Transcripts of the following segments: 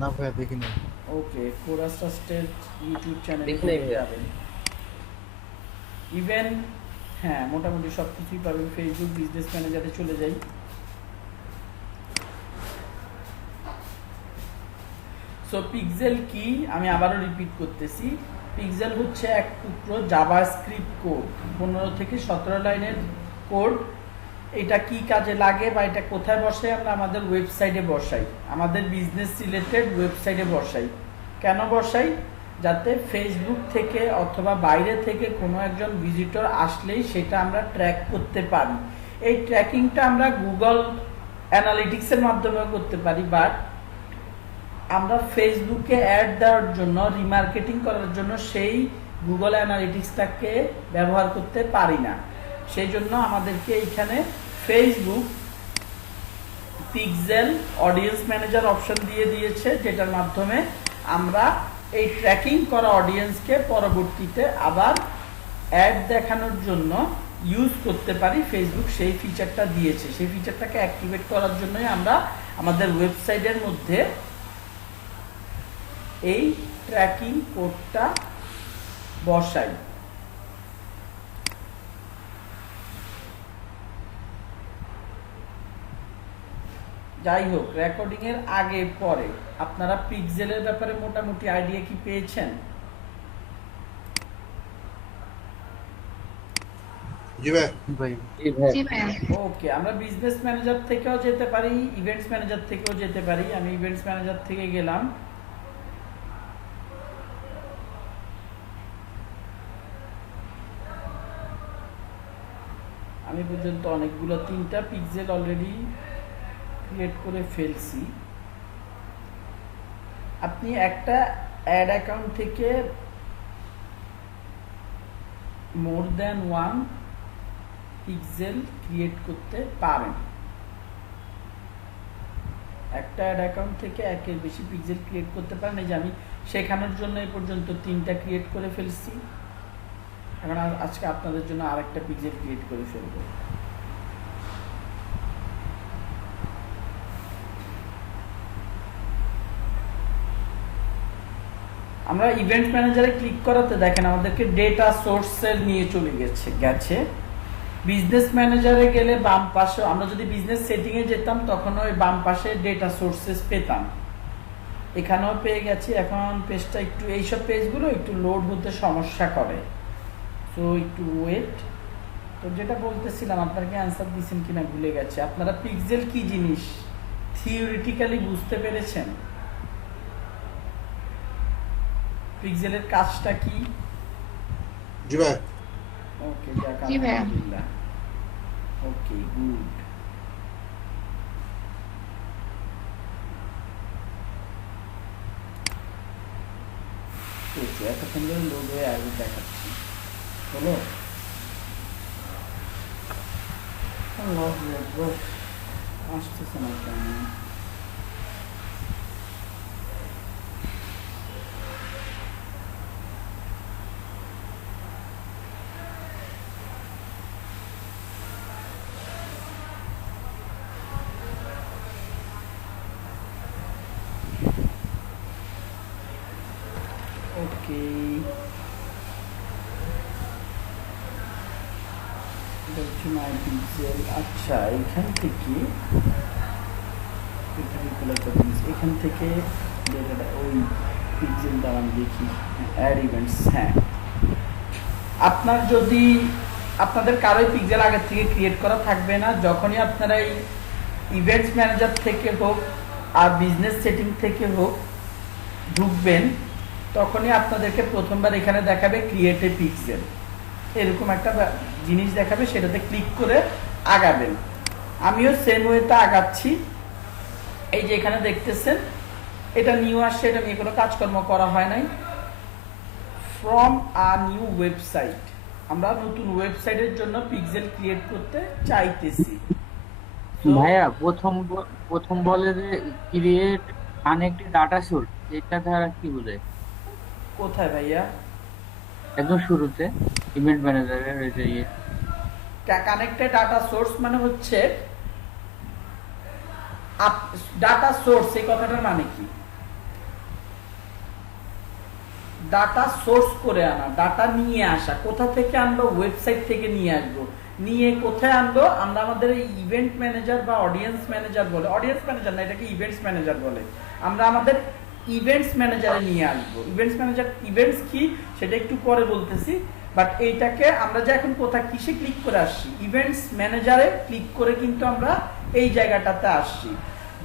না ভাইয়া দেখি নাই। ওকে, কোরাস ট্রাস্টেড ইউটিউব চ্যানেলে দেখি নাই গেলে ভাইয়া। যাবেন। ইভেন হ্যাঁ, মোটামুটি সব কিছুই পাবেন। ফেসবুক বিজনেস ম্যানেজারে চলে যাই। সো পিক্সেল কি, আমি আবারও রিপিট করতেছি। পিক্সেল হচ্ছে এক টুকরো জাভাস্ক্রিপ্ট কোড, 15 থেকে 17 লাইনের কোড। এটা কি কাজে লাগে বা এটা কোথায় বসাই? আমরা আমাদের ওয়েবসাইটে বসাই, আমাদের বিজনেস রিলেটেড ওয়েবসাইটে বসাই। কেন বসাই? যাতে ফেসবুক থেকে অথবা বাইরে থেকে কোনো একজন ভিজিটর আসলেই সেটা আমরা ট্র্যাক করতে পারি। এই ট্র্যাকিংটা আমরা গুগল অ্যানালিটিক্সের মাধ্যমে করতে পারি, বাট আমরা ফেসবুকে অ্যাড দেওয়ার জন্য, রিমার্কেটিং করার জন্য সেই গুগল অ্যানালিটিক্সটাকে ব্যবহার করতে পারি না। সেই জন্য আমাদেরকে এইখানে Facebook pixel audience manager option দিয়ে দিয়েছে, যেটার মাধ্যমে আমরা এই ট্র্যাকিং করা অডিয়েন্সকে পরবর্তীতে আবার অ্যাড দেখানোর জন্য ইউজ করতে পারি। ফেসবুক সেই ফিচারটা দিয়েছে, সেই ফিচারটাকে অ্যাক্টিভেট করার জন্যই আমরা আমাদের ওয়েবসাইটের মধ্যে এই ট্র্যাকিং কোডটা বসাই। যাই হোক, রেকর্ডিং এর আগে পরে আপনারা পিক্সেলের ব্যাপারে মোটামুটি আইডিয়া কি পেয়েছেন? জি ভাই। ভাই জি ভাই। ওকে, আমরা বিজনেস ম্যানেজার থেকেও যেতে পারি, ইভেন্টস ম্যানেজার থেকেও যেতে পারি। আমি ইভেন্টস ম্যানেজার থেকে গেলাম। আমি পর্যন্ত অনেকগুলো 3টা পিক্সেল অলরেডি ক্রিয়েট করে ফেলছি। আপনি একটা অ্যাড অ্যাকাউন্ট থেকে মোর দ্যান 1 পিক্সেল ক্রিয়েট করতে পারেন। একটা অ্যাড অ্যাকাউন্ট থেকে একের বেশি পিক্সেল ক্রিয়েট করতে পারেন। এই যে আমি শেখানোর জন্য এই পর্যন্ত 3টা ক্রিয়েট করে ফেলছি। এখন আজকে আপনাদের জন্য আরেকটা পিক্সেল ক্রিয়েট করে ফেলবো। আমরা ইভেন্ট ম্যানেজারে ক্লিক করাতে দেখেন আমাদেরকে ডেটা সোর্সের নিয়ে চলে গেছে। বিজনেস ম্যানেজারে গেলে বাম পাশে, আমরা যদি বিজনেস সেটিং এ যেতাম তখন ওই বাম পাশে ডেটা সোর্সেস পেতাম। এখানেও পেয়ে গেছি। এখন পেজটা একটু, এইসব পেজগুলো একটু লোড হতে সমস্যা করে, তো একটু ওয়েট। তো যেটা বলতেছিলাম, আপনাকে অ্যান্সার দিয়েছেন কিনা ভুলে গেছে। আপনারা পিক্সেল কি জিনিস থিওরিটিক্যালি বুঝতে পেরেছেন? পিক্সেলের কাজটা কি? জি ভাই। ওকে, যাক জি ভাইয়া। আলহামদুলিল্লাহ। ওকে, গুড। ওকে, এতক্ষণ ধরে লোড হয়ে আসবে দেখাচ্ছি। হলো? আল্লাহু আকবার। আসতেছে না কেন? ওকে, এটা হচ্ছে মাই পিক্সেল। আচ্ছা, এখান থেকে এখান থেকে ডেটাটা ওই পিক্সেল দ্বারা আমি দেখি। অ্যাড ইভেন্টস, হ্যাঁ। আপনার যদি, আপনাদের কারোই পিক্সেল আগের থেকে ক্রিয়েট করা থাকবে না, যখনই আপনারা এই ইভেন্টস ম্যানেজার থেকে হোক আর বিজনেস সেটিং থেকে হোক ঢুকবেন, তখনই আপনাদেরকে প্রথমবার এখানে দেখাবে ক্রিয়েট এ পিক্সেল, এরকম একটা জিনিস দেখাবে। সেটাতে ক্লিক করে আগাবেন। আমিও সেম ওয়েতে আগাচ্ছি। এই যে এখানে দেখতেছেন এটা নিউ আসছে, এটা নিয়ে কোনো কাজকর্ম করা হয় নাই। ফ্রম আ নিউ ওয়েবসাইট, আমরা নতুন ওয়েবসাইটের জন্য পিক্সেল ক্রিয়েট করতে চাইতেছি। ভাইয়া প্রথম বলে যে ক্রিয়েট কানেক্ট ডাটা সোর্স, এটা দ্বারা কি বোঝায়? কোথায় ভাইয়া? একদম শুরুতে ইভেন্ট ম্যানেজারের ওই যে কানেক্টেড ডাটা সোর্স মানে হচ্ছে ডাটা সোর্স, এই কথাটার মানে কি? ডাটা সোর্স করে আনা, ডাটা নিয়ে আসা। কোথা থেকে আনবো? ওয়েবসাইট থেকে নিয়ে আসবো। নিয়ে কোথায় আনবো? আমরা আমাদের ইভেন্ট ম্যানেজার বা অডিয়েন্স ম্যানেজার বলে, অডিয়েন্স ম্যানেজার না, এটাকে ইভেন্টস ম্যানেজার বলে। আমরা আমাদের ইভেন্টস ম্যানেজারে নিয়ে আসবো। ইভেন্টস ম্যানেজার, ইভেন্টস কি সেটা একটু পরে বলতেছি, বাট এইটাকে আমরা যে এখন কোথায় কিসে ক্লিক করে আসছি? ইভেন্টস ম্যানেজারে ক্লিক করে কিন্তু আমরা এই জায়গাটাতে আসছি।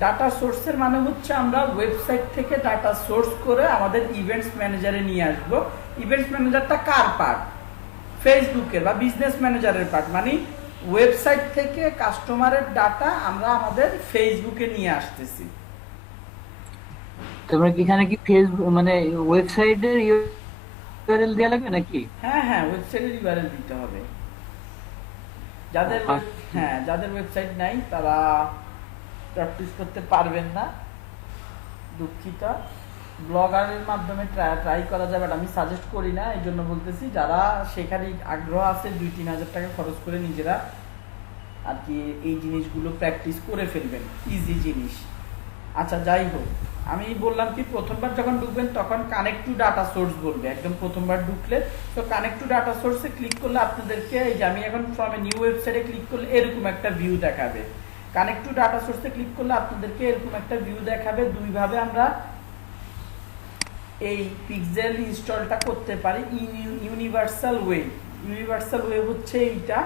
ডাটা সোর্সের মানে হচ্ছে আমরা ওয়েবসাইট থেকে ডাটা সোর্স করে আমাদের ইভেন্টস ম্যানেজারে নিয়ে আসব। ইভেন্টস ম্যানেজারটা কার পার্ট? ফেসবুকের বা বিজনেস ম্যানেজারের পার্ট। মানে ওয়েবসাইট থেকে কাস্টমারের ডাটা আমরা আমাদের ফেসবুকে নিয়ে আসতেছি। তারপরে কি এখানে কি ফেসবুক মানে ওয়েবসাইটের ইউআরএল দেওয়া লাগবে নাকি? হ্যাঁ হ্যাঁ, ওয়েবসাইটের ইউআরএল দিতে হবে। যাদের হ্যাঁ, যাদের ওয়েবসাইট নাই তারা প্র্যাকটিস করতে পারবেন না, দুঃখিত। ব্লগারের মাধ্যমে ট্রাই করা যাবে, আমি সাজেস্ট করি না, এই জন্য বলতেছি যারা সেখানে আগ্রহ আছে 2-3 হাজার টাকা খরচ করে নিজেরা আর কি এই জিনিসগুলো প্র্যাকটিস করে ফেলবেন, ইজি জিনিস। আচ্ছা যাই হোক, আমি বললাম কি প্রথমবার যখন ঢুকবেন তখন কানেক্ট টু ডাটা সোর্স বলবে, একদম প্রথমবার ঢুকলে। তো কানেক্ট টু ডাটা সোর্সে ক্লিক করলে আপনাদেরকে এই যে আমি এখন ফ্রম এ নিউ ওয়েবসাইটে ক্লিক করলে এরকম একটা ভিউ দেখাবে। কানেক্ট টু ডাটা সোর্সে ক্লিক করলে আপনাদেরকে এরকম একটা ভিউ দেখাবে। দুইভাবে আমরা এই পিক্সেল ইনস্টলটা করতে পারি, ইউনিভার্সাল ওয়ে। ইউনিভার্সাল ওয়ে হচ্ছে এইটা,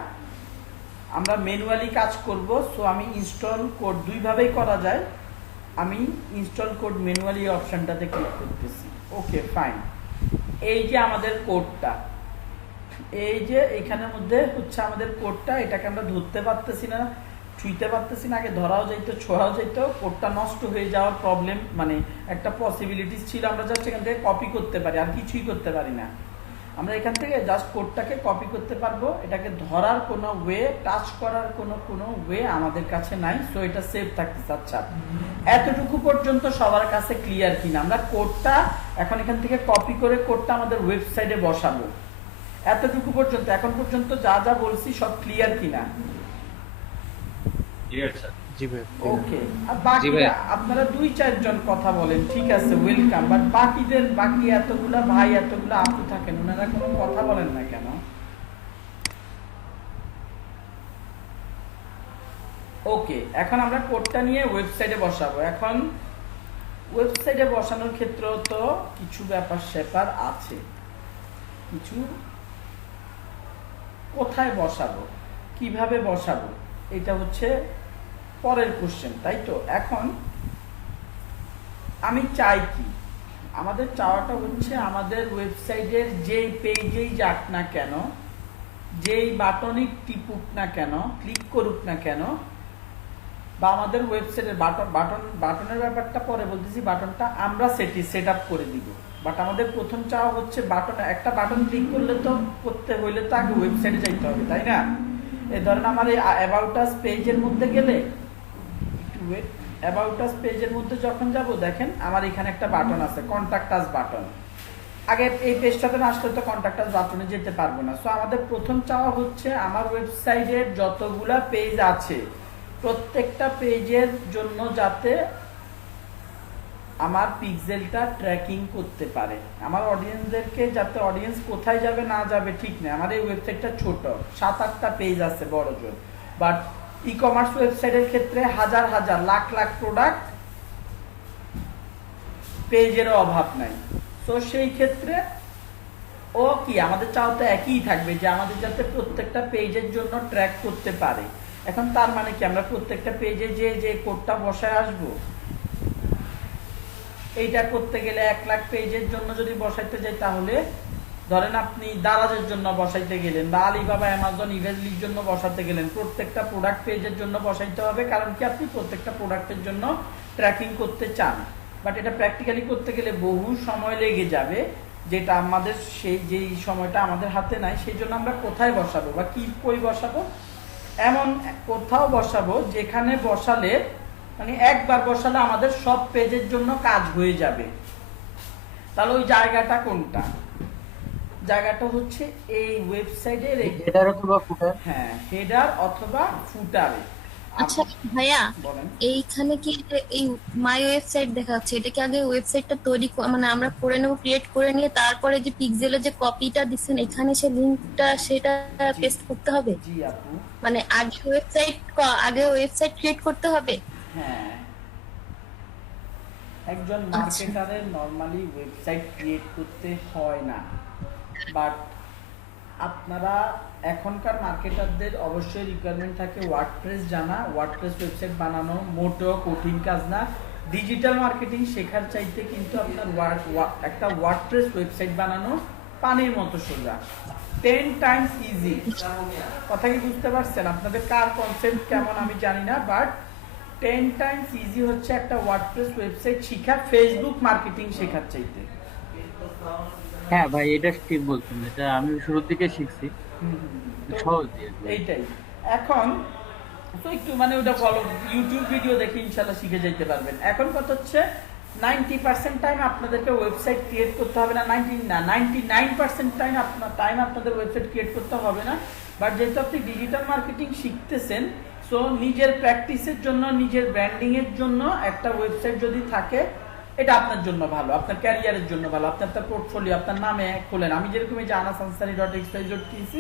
আমরা ম্যানুয়ালি কাজ করব। সো আমি ইনস্টল কোড দুইভাবেই করা যায়, আমি ইনস্টল কোড ম্যানুয়ালি অপশনটাতে ক্লিক করতেছি। Okay fine. এই যে আমাদের কোডটা, এই যে এখানের মধ্যে হচ্ছে আমাদের কোডটা, এটাকে আমরা ধরতে পারতেছি না, ছুঁইতে পারতেছি না। আগে ধরাও যাইতো, ছোঁয়াও যাইতো, কোডটা নষ্ট হয়ে যাওয়ার প্রবলেম মানে একটা পসিবিলিটিস ছিল। আমরা জাস্ট এখান থেকে কপি করতে পারি, আর কিছুই করতে পারি না। আমরা এখান থেকে জাস্ট কোডটাকে কপি করতে পারবো, এটাকে ধরার কোনো ওয়ে, টাচ করার কোনো ওয়ে আমাদের কাছে নাই। সো এটা সেভ থাকতেছে। আচ্ছা, এতটুকু পর্যন্ত সবার কাছে ক্লিয়ার কিনা? আমরা কোডটা এখন এখান থেকে কপি করে কোডটা আমাদের ওয়েবসাইটে বসাবো, এতটুকু পর্যন্ত এখন পর্যন্ত যা যা বলছি সব ক্লিয়ার কিনা? জি ভাই। ওকে। আর বাকি আপনারা 2-4 জন কথা বলেন, ঠিক আছে, ওয়েলকাম। বাট বাকি এতগুলা ভাই এতগুলা আপু থাকেন, ওনারা কোনো কথা বলেন না কেন? ওকে, এখন আমরা কোডটা নিয়ে ওয়েবসাইটে বসাবো। এখন ওয়েবসাইটে বসানোর ক্ষেত্রেও তো কিছু ব্যাপার স্যাপার আছে, কিছু কোথায় বসাবো, কিভাবে বসাবো, এটা হচ্ছে পরের কোশ্চেন, তাই তো? এখন আমি চাই কি, আমাদের চাওয়াটা হচ্ছে আমাদের ওয়েবসাইটের যেই পেজেই যাক না কেন, যেই বাটনই টিপুক না কেন, ক্লিক করুক না কেন, বা আমাদের ওয়েবসাইটের বাটনের ব্যাপারটা পরে বলতেছি, বাটনটা আমরা সেট আপ করে দিব। বাট আমাদের প্রথম চাওয়া হচ্ছে একটা বাটন ক্লিক করলে তো করতে হইলে তো আগে ওয়েবসাইটে যাইতে হবে, তাই না? এই ধরেন আমার এই অ্যাবাউট আস পেজের মধ্যে গেলে, একটু ওয়েট, অ্যাবাউট আস পেজের মধ্যে যখন যাব, দেখেন আমার এখানে একটা বাটন আছে, কন্টাক্ট আস বাটন। আগে এই পেজটাতে না আসলে তো কন্টাক্ট আস বাটনে যেতে পারবো না। সো আমাদের প্রথম চাওয়া হচ্ছে আমার ওয়েবসাইটের যতগুলা পেজ আছে প্রত্যেকটা পেজের জন্য যাতে আমার পিক্সেলটা ট্র্যাকিং করতে পারে, আমার অডিয়েন্সদেরকে যাতে, অডিয়েন্স কোথায় যাবে না যাবে ঠিক নেই। আমার এই ওয়েবসাইটটা ছোট, 7-8টা পেজ আছে বড় জোর, বাট ই কমার্স ওয়েবসাইটের ক্ষেত্রে হাজার হাজার লাখ লাখ প্রোডাক্ট, পেজেরও অভাব নাই। তো সেই ক্ষেত্রে ও কি আমাদের চাও তো একই থাকবে, যে আমাদের যাতে প্রত্যেকটা পেজের জন্য ট্র্যাক করতে পারে। এখন তার মানে কি, আমরা প্রত্যেকটা পেজে যে কোডটা বসায় আসবো, এইটা করতে গেলে 1 লাখ পেজের জন্য যদি বসাইতে যাই, তাহলে ধরেন আপনি দারাজের জন্য বসাইতে গেলেন, বা আলিবাবা, অ্যামাজন, ইভেন্টলির জন্য বসাতে গেলেন, প্রত্যেকটা প্রোডাক্ট পেজের জন্য বসাইতে হবে। কারণ কি, আপনি প্রত্যেকটা প্রোডাক্টের জন্য ট্র্যাকিং করতে চান। বাট এটা প্র্যাকটিক্যালি করতে গেলে বহু সময় লেগে যাবে, যেটা আমাদের যেই সময়টা আমাদের হাতে নাই। সেই জন্য আমরা কোথায় বসাবো বা কই বসাবো? এমন কোথাও বসাবো যেখানে বসালে, মানে একবার বসালে আমাদের সব পেজের জন্য কাজ হয়ে যাবে। তাহলে ওই জায়গাটা কোনটা? জায়গাটা হচ্ছে এই ওয়েবসাইটের হেডার অথবা ফুটার। হ্যাঁ, হেডার অথবা ফুটারে। আচ্ছা ভাইয়া, বলেন। এইখানে কি যে এই মাই ওয়েবসাইট দেখা যাচ্ছে, এটা কি আগে ওয়েবসাইটটা তৈরি মানে আমরা করে নেবো, ক্রিয়েট করে নিয়ে তারপরে যে পিক্সেলের যে কপিটা দিচ্ছেন এখানে সে লিংকটা সেটা জি পেস্ট করতে হবে? জি আপু। মানে আগে ওয়েবসাইট ক্রিয়েট করতে হবে? হ্যাঁ, একজন আচ্ছা মার্কেটারের নর্মালি ওয়েবসাইট ক্রিয়েট করতে হয় না, বাট আপনারা এখনকার মার্কেটারদের অবশ্যই রিকোয়ারমেন্ট থাকে ওয়ার্ডপ্রেস জানা। ওয়ার্ডপ্রেস ওয়েবসাইট বানানো মোটেও কঠিন কাজ না। ডিজিটাল মার্কেটিং শেখার চাইতে কিন্তু আপনার একটা ওয়ার্ডপ্রেস ওয়েবসাইট বানানো পানির মতো সোজা, 10 টাইমস ইজি। কথা কি বুঝতে পারছেন? আপনাদের কার কনসেপ্ট কেমন আমি জানি না, বাট 10 টাইমস ইজি হচ্ছে একটা ওয়ার্ডপ্রেস ওয়েবসাইট শেখা ফেসবুক মার্কেটিং শেখার চাইতে। হ্যাঁ ভাই, এটা ঠিক বলছেন, এটা আমি শুরুর দিকে শিখছি, তো সহজ দিয়ে আর কি। এইটাই এখন তো একটু মানে ওটা ফলো, ইউটিউব ভিডিও দেখে ইনশাল্লাহ শিখে যেতে পারবেন। এখন কথা হচ্ছে 90% টাইম আপনাদেরকে ওয়েবসাইট ক্রিয়েট করতে হবে না, 99% টাইম আপনাদের ওয়েবসাইট ক্রিয়েট করতে হবে না। বাট যেহেতু আপনি ডিজিটাল মার্কেটিং শিখতেছেন, সো নিজের প্র্যাকটিসের জন্য, নিজের ব্র্যান্ডিং এর জন্য একটা ওয়েবসাইট যদি থাকে এটা আপনার জন্য ভালো, আপনার ক্যারিয়ারের জন্য ভালো। আপনি আপনার পোর্টফোলিও আপনার নামে খোলেন। আমি যেরকম এই যে anasansari.xyz কিনছি,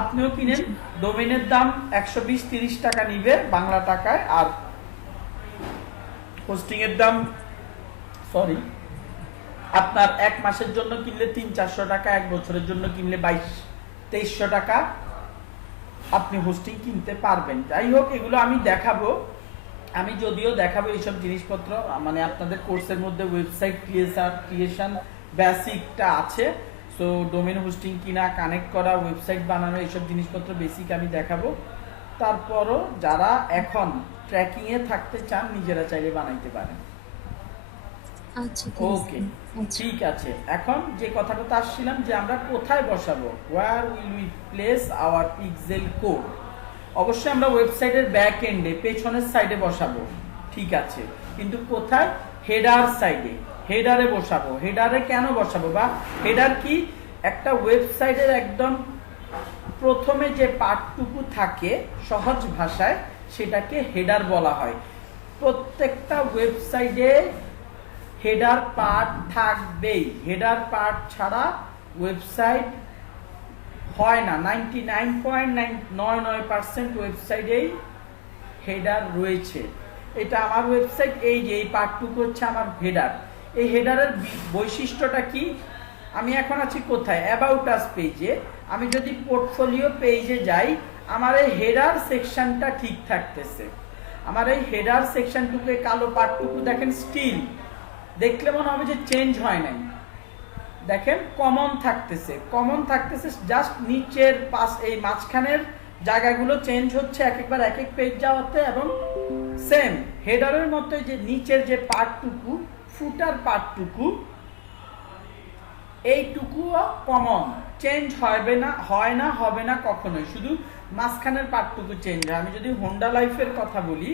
আপনিও কিনেন। ডোমেইনের দাম 120-30 টাকা নিবে বাংলা টাকায়, আর হোস্টিং এর দাম সরি আপনার 1 মাসের জন্য কিনলে 300-400 টাকা, 1 বছরের জন্য কিনলে 2200-2300 টাকা আপনি হোস্টিং কিনতে পারবেন। যাই হোক, এগুলো আমি দেখাবো, আমি যদিও দেখাবো এইসব জিনিসপত্র, মানে আপনাদের কোর্সের মধ্যে ওয়েবসাইট ক্রিয়েশন বেসিকটা আছে। সো ডোমেন হোস্টিং কিনা, কানেক্ট করা, ওয়েবসাইট বানানো, এইসব জিনিসপত্র বেসিক আমি দেখাবো। তারপরও যারা এখন ট্র্যাকিং এ থাকতে চান নিজেরা চাইলে বানাইতে পারেন। আচ্ছা ঠিক ওকে, আছে। আচ্ছা ঠিক আছে। এখন যে কথাটা আসছিলাম যে আমরা কোথায় বসাবো, where will we place our pixel code. অবশ্যই আমরা ওয়েবসাইটের ব্যাক এন্ডে পেছনের সাইডে বসাবো, ঠিক আছে, কিন্তু কোথায়? হেডার সাইডে, হেডারে বসাবো। হেডারে কেন বসাবো, বা হেডার কি? একটা ওয়েবসাইটের একদম প্রথমে যে পার্টটুকু থাকে সহজ ভাষায় সেটাকে হেডার বলা হয়। প্রত্যেকটা ওয়েবসাইটে হেডার পার্ট থাকবেই। হেডার পার্ট ছাড়া ওয়েবসাইট হয় না। 99.99% ওয়েবসাইটেই হেডার রয়েছে। এটা আমার ওয়েবসাইট, এই যে এই পার্টটুকু হচ্ছে আমার হেডার। এই হেডারের বৈশিষ্ট্যটা কি? আমি এখন আছি কোথায়? অ্যাবাউট আস পেজে। আমি যদি পোর্টফোলিও পেজে যাই, আমার এই হেডার সেকশনটা ঠিক থাকতেছে। আমার এই হেডার সেকশনটুকু, কালো পার্টটুকু দেখেন স্টিল, দেখলে মনে হবে যে চেঞ্জ হয় নাই। দেখেন কমন থাকতেছে, জাস্ট নিচের পাশ, এই মাঝখানের জায়গাগুলো চেঞ্জ হচ্ছে এক একবার এক এক পেজ যাওয়াতে, এবং সেম হেডারের মতো যে নিচের যে পার্টটুকু, ফুটার পার্টটুকু, এইটুকুও কমন, চেঞ্জ হবে না কখনোই, শুধু মাঝখানের পার্টটুকু চেঞ্জ হয়। আমি যদি হোন্ডা লাইফের কথা বলি,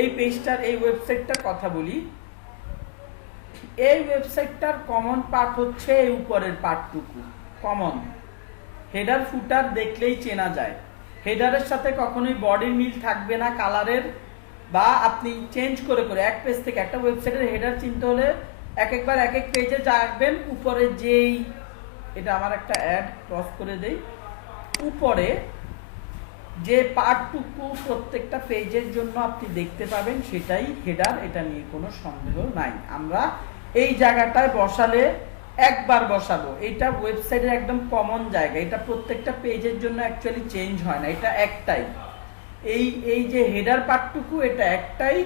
এই পেজটার, এই ওয়েবসাইটটার কথা বলি, এই ওয়েবসাইটটার কমন পার্ট হচ্ছে এই উপরের পার্টটুকু কমন। হেডার ফুটার দেখলেই চেনা যায়। হেডারের সাথে কখনোই বডির মিল থাকবে না কালারের, বা আপনি চেঞ্জ করে এক পেজ থেকে একটা ওয়েবসাইটের হেডার চিনতে হলে এক একবার এক এক পেজে যাবেন। উপরে যেই, এটা আমার একটা অ্যাড ক্রস করে দেই, উপরে যে পার্টটুকু প্রত্যেকটা পেজের জন্য আপনি দেখতে পাবেন সেটাই হেডার, এটা নিয়ে কোনো সন্দেহ নাই। আমরা এই জায়গাটায় বসালে, একবার বসাবো, এটা ওয়েবসাইটের একদম কমন জায়গা, এটা প্রত্যেকটা পেজের জন্য অ্যাকচুয়ালি চেঞ্জ হয় না, এটা একটাই। এই যে হেডার পার্টটুকু, এটা একটাই।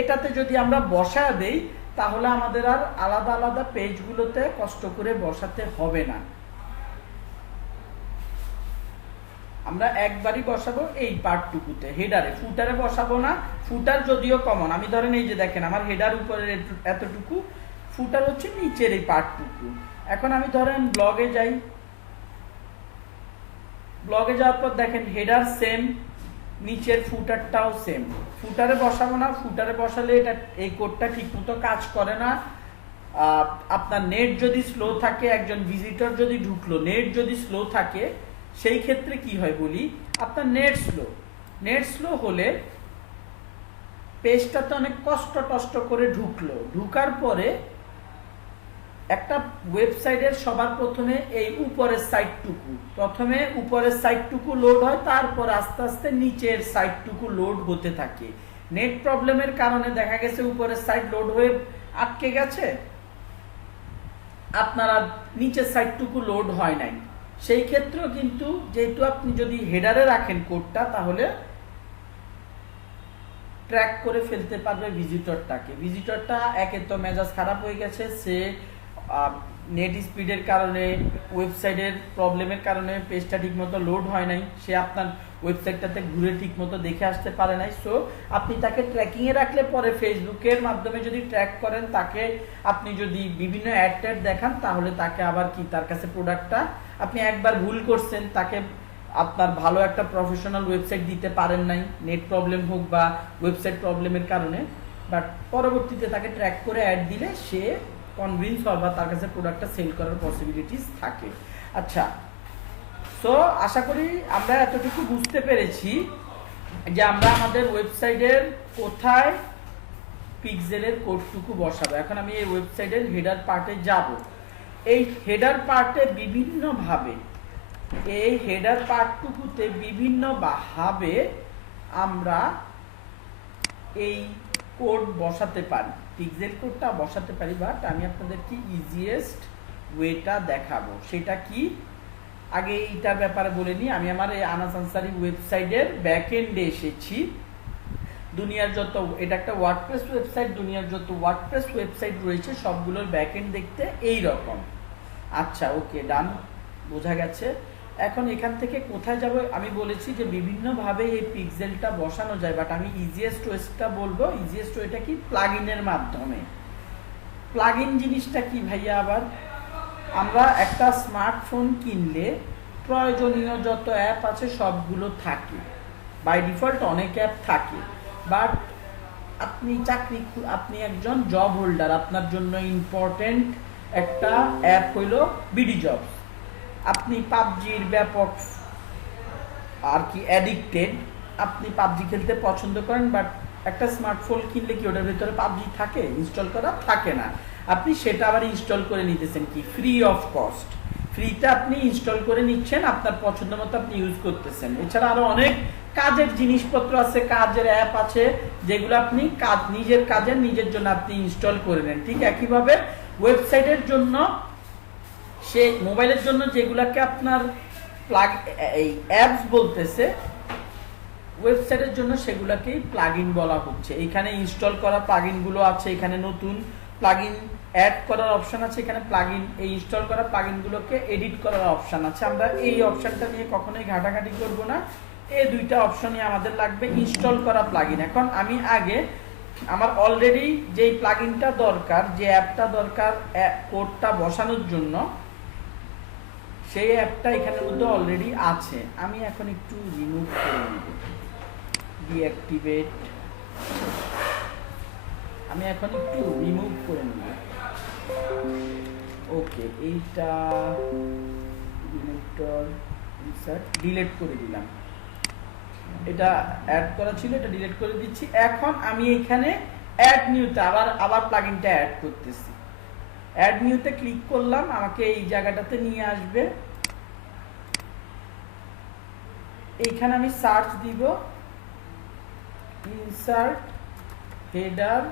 এটাতে যদি আমরা বসা দেই তাহলে আমাদের আর আলাদা আলাদা পেজগুলোতে কষ্ট করে বসাতে হবে না। আমরা একবারই বসাবো এই পার্টটুকুতে, হেডারে। ফুটারে বসাবো না। ফুটার যদিও কমন, আমি ধরেন এই যে দেখেন আমার হেডার উপরের এতটুকু, ফুটার হচ্ছে নিচের এই পার্টটুকু। এখন আমি ধরেন ব্লগে যাই, ব্লগে যাওয়ার পর দেখেন হেডার সেম, নিচের ফুটারটাও সেম। ফুটারে বসাবো না, ফুটারে বসালে এটা, এই কোডটা ঠিকমতো কাজ করে না। আপনার নেট যদি স্লো থাকে, একজন ভিজিটর যদি ঢুকলো, নেট যদি স্লো থাকে, সেই ক্ষেত্রে কি হয় বলি, আপনার নেট স্লো হলে পেজটাতে অনেক কষ্ট করে ঢুকলো, ঢুকার পরে একটা ওয়েবসাইটের সবার প্রথমে এই উপরের সাইটটুকু লোড হয়, তারপর আস্তে আস্তে নিচের সাইটটুকু লোড হতে থাকে। নেট প্রবলেমের কারণে দেখা গেছে উপরের সাইট লোড হয়ে আটকে গেছে, আপনারা নিচের সাইটটুকু লোড হয় নাই। সেই ক্ষেত্রেও কিন্তু যেহেতু আপনি যদি হেডারে রাখেন কোডটা, তাহলে ট্র্যাক করে ফেলতে পারবে ভিজিটরটা। একে তো মেজাজ খারাপ হয়ে গেছে, সে নেট স্পিডের কারণে, ওয়েবসাইটের প্রবলেমের কারণে পেজটা ঠিকমতো লোড হয় নাই, সে আপনার ওয়েবসাইটটাতে ঘুরে ঠিকমতো দেখে আসতে পারে নাই। সো আপনি তাকে ট্র্যাকিংয়ে রাখলে পরে ফেসবুকের মাধ্যমে যদি ট্র্যাক করেন, তাকে আপনি যদি বিভিন্ন অ্যাড দেখান, তাহলে তাকে আবার কি তার কাছে প্রোডাক্টটা, আপনি একবার ভুল করছেন, তাকে আপনার ভালো একটা প্রফেশনাল ওয়েবসাইট দিতে পারেন নাই, নেট প্রবলেম হোক বা ওয়েবসাইট প্রবলেমের কারণে, বাট পরবর্তীতে তাকে ট্র্যাক করে অ্যাড দিলে সে কনভিন্স হয় বা তার কাছে প্রোডাক্টটা সেল করার পসিবিলিটিস থাকে। আচ্ছা, সো আশা করি আমরা এতটুকু বুঝতে পেরেছি যে আমরা আমাদের ওয়েবসাইটের কোথায় পিক্সেলের কোডটুকু বসাবো। এখন আমি এই ওয়েবসাইটের হেডার পার্টে যাব। এই হেডার পার্টে বিভিন্নভাবে, এই হেডার পার্টটুকুতে বিভিন্নভাবে আমরা এই কোড বসাতে পারি, পিক্সেল কোডটা বসাতে পারি। বাট আমি আপনাদেরকে ইজিয়েস্ট ওয়েটা দেখাবো। সেটা কি, আগে এইটার ব্যাপারে বলে নিই। আমি আমার এই আনাস আনসারী ওয়েবসাইটের ব্যাকএন্ডে এসেছি। দুনিয়ার যত, এটা একটা ওয়ার্ডপ্রেস ওয়েবসাইট, দুনিয়ার যত ওয়ার্ডপ্রেস ওয়েবসাইট রয়েছে সবগুলোর ব্যাকএন্ড দেখতে এই রকম। আচ্ছা, ওকে, ডান, বোঝা গেছে। এখন এখান থেকে কোথায় যাব? আমি বলেছি যে বিভিন্নভাবে এই পিক্সেলটা বসানো যায়, বাট আমি ইজিয়েস্ট ওয়েটা বলবো। ইজিয়েস্ট ওয়েটা কি? প্লাগইনের মাধ্যমে। প্লাগইন জিনিসটা কি ভাইয়া? আবার আমরা একটা স্মার্টফোন কিনলে প্রয়োজনীয় যত অ্যাপ আছে সবগুলো থাকে, বাই ডিফল্ট অনেক অ্যাপ থাকে, বাট আপনি একজন জব হোল্ডার, আপনার জন্য ইম্পর্টেন্ট একটা অ্যাপ হইলো বিডি জবস। আপনি পাবজির ব্যাপক আর কি অ্যাডিক্টেড, আপনি পাবজি খেলতে পছন্দ করেন, বাট একটা স্মার্টফোন কিনলে কি ওটার ভিতরে পাবজি থাকে? ইনস্টল করা থাকে না। আপনি সেটা আবার ইনস্টল করে নিতেছেন কি ফ্রি অফ কস্ট, ফ্রিতে আপনি ইনস্টল করে নিচ্ছেন, আপনার পছন্দ মতো আপনি ইউজ করতেছেন। এছাড়া আরো অনেক কাজের জিনিসপত্র আছে, কাজের অ্যাপ আছে, যেগুলো আপনি নিজের কাজের নিজের জন্য আপনি ইনস্টল করে নেন। ঠিক একইভাবে ওয়েবসাইটের জন্য, সে মোবাইলের জন্য যেগুলাকে আপনার এই অ্যাপস বলতেছে, ওয়েবসাইটের জন্য সেগুলাকেই প্লাগইন বলা হচ্ছে। এখানে ইনস্টল করা প্লাগইনগুলো আছে, এখানে নতুন প্লাগইন অ্যাড করার অপশন আছে, এখানে প্লাগইন, এই ইনস্টল করা প্লাগইনগুলোকে এডিট করার অপশন আছে। আমরা এই অপশনটা নিয়ে কখনোই ঘাটাঘাটি করব না, এই দুইটা অপশনই আমাদের লাগবে। ইনস্টল করা প্লাগইন, এখন আমি আগে আমার অলরেডি যেই প্লাগইনটা দরকার, যে অ্যাপটা দরকার কোডটা বসানোর জন্য, সেই অ্যাপটা এখানের মধ্যে অলরেডি আছে। আমি এখন একটু রিমুভ করে নেব, ডিঅ্যাক্টিভেট, আমি এখন একটু রিমুভ করে নেব। ওকে, এইটা ডিলিট করে দিলাম। এটা অ্যাড করা ছিল, এটা ডিলিট করে দিচ্ছি। এখন আমি এখানে অ্যাড নিউতে আবার প্লাগইনটা অ্যাড করতেছি। অ্যাড নিউতে ক্লিক করলাম, আমাকে এই জায়গাটাতে নিয়ে আসবে। এইখানে আমি সার্চ দিব, ইনসার্ট হেডার,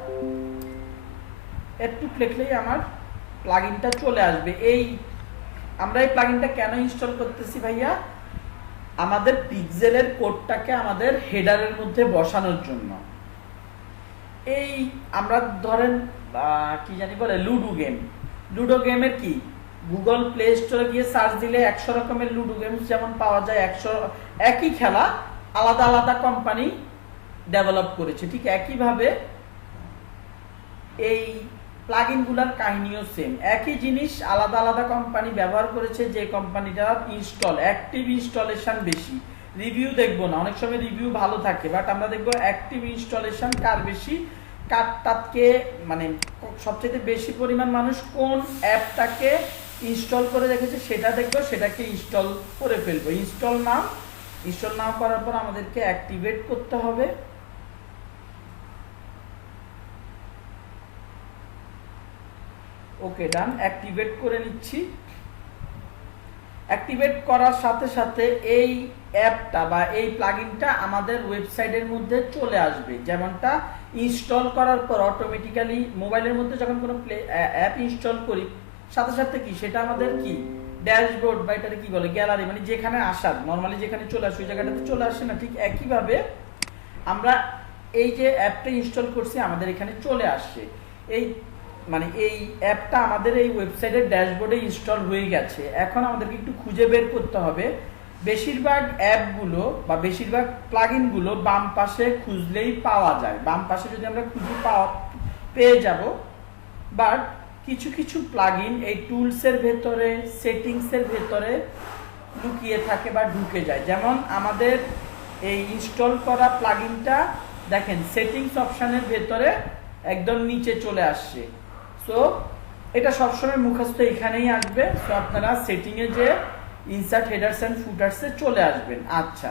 একটু লিখলেই আমার প্লাগইনটা চলে আসবে। আমরা এই প্লাগইনটা কেন ইনস্টল করতেছি ভাইয়া? আমাদের পিক্সেলের কোডটাকে আমাদের হেডারের মধ্যে বসানোর জন্য। এই আমরা ধরেন কি জানি বলে লুডো গেমের কি গুগল প্লে স্টোরে গিয়ে সার্চ দিলে 100 রকমের লুডো গেমস যেমন পাওয়া যায়, 100 একই খেলা আলাদা আলাদা কোম্পানি ডেভেলপ করেছে। ঠিক একইভাবে এই প্লাগইনগুলোর কাহিনীও সেম, একই জিনিস আলাদা আলাদা কোম্পানি ব্যবহার করেছে, যে কোম্পানিটার অ্যাক্টিভ ইনস্টলেশন বেশি। রিভিউ দেখবো না, অনেক সময় রিভিউ ভালো থাকে, বাট আমরা দেখবো অ্যাক্টিভ ইনস্টলেশন কার বেশি, কারটাকে মানে সবচেয়ে বেশি পরিমাণ মানুষ কোন অ্যাপটাকে ইনস্টল করে রেখেছে সেটা দেখবো, সেটাকে ইনস্টল করে ফেলবো। ইনস্টল নাও করার পর আমাদেরকে অ্যাক্টিভেট করতে হবে। ওকে ডান, অ্যাক্টিভেট করে নিচ্ছি। অ্যাক্টিভেট করার সাথে সাথে এই অ্যাপটা বা এই প্লাগইনটা আমাদের ওয়েবসাইটের মধ্যে চলে আসবে। যেমনটা ইনস্টল করার পর অটোমেটিক্যালি মোবাইলের মধ্যে যখন কোনো অ্যাপ ইনস্টল করি সাথে সাথে কি সেটা আমাদের কি ড্যাশবোর্ড বা এটাকে কি বলে গ্যালারি, মানে যেখানে আসার নর্মালি যেখানে চলে আসে ওই জায়গাটাতে চলে আসে না, ঠিক একইভাবে আমরা এই যে অ্যাপটা ইনস্টল করছি আমাদের এখানে চলে আসছে। এই মানে এই অ্যাপটা আমাদের এই ওয়েবসাইটের ড্যাশবোর্ডে ইনস্টল হয়ে গেছে। এখন আমাদেরকে একটু খুঁজে বের করতে হবে। বেশিরভাগ অ্যাপগুলো বা বেশিরভাগ প্লাগইনগুলো বাম পাশে খুঁজলেই পাওয়া যায়, বাম পাশে যদি আমরা খুঁজে পেয়ে যাব। বাট কিছু কিছু প্লাগইন এই টুলসের ভেতরে সেটিংসের ভেতরে লুকিয়ে থাকে বা ঢুকে যায়। যেমন আমাদের এই ইনস্টল করা প্লাগইনটা দেখেন সেটিংস অপশনের ভেতরে একদম নিচে চলে আসছে। সো এটা সবসময় মুখস্থ এখানেই আসবে। সো আপনারা সেটিংয়ে যে ইনসার্ট হেডার্স অ্যান্ড ফুটার্সে চলে আসবেন। আচ্ছা,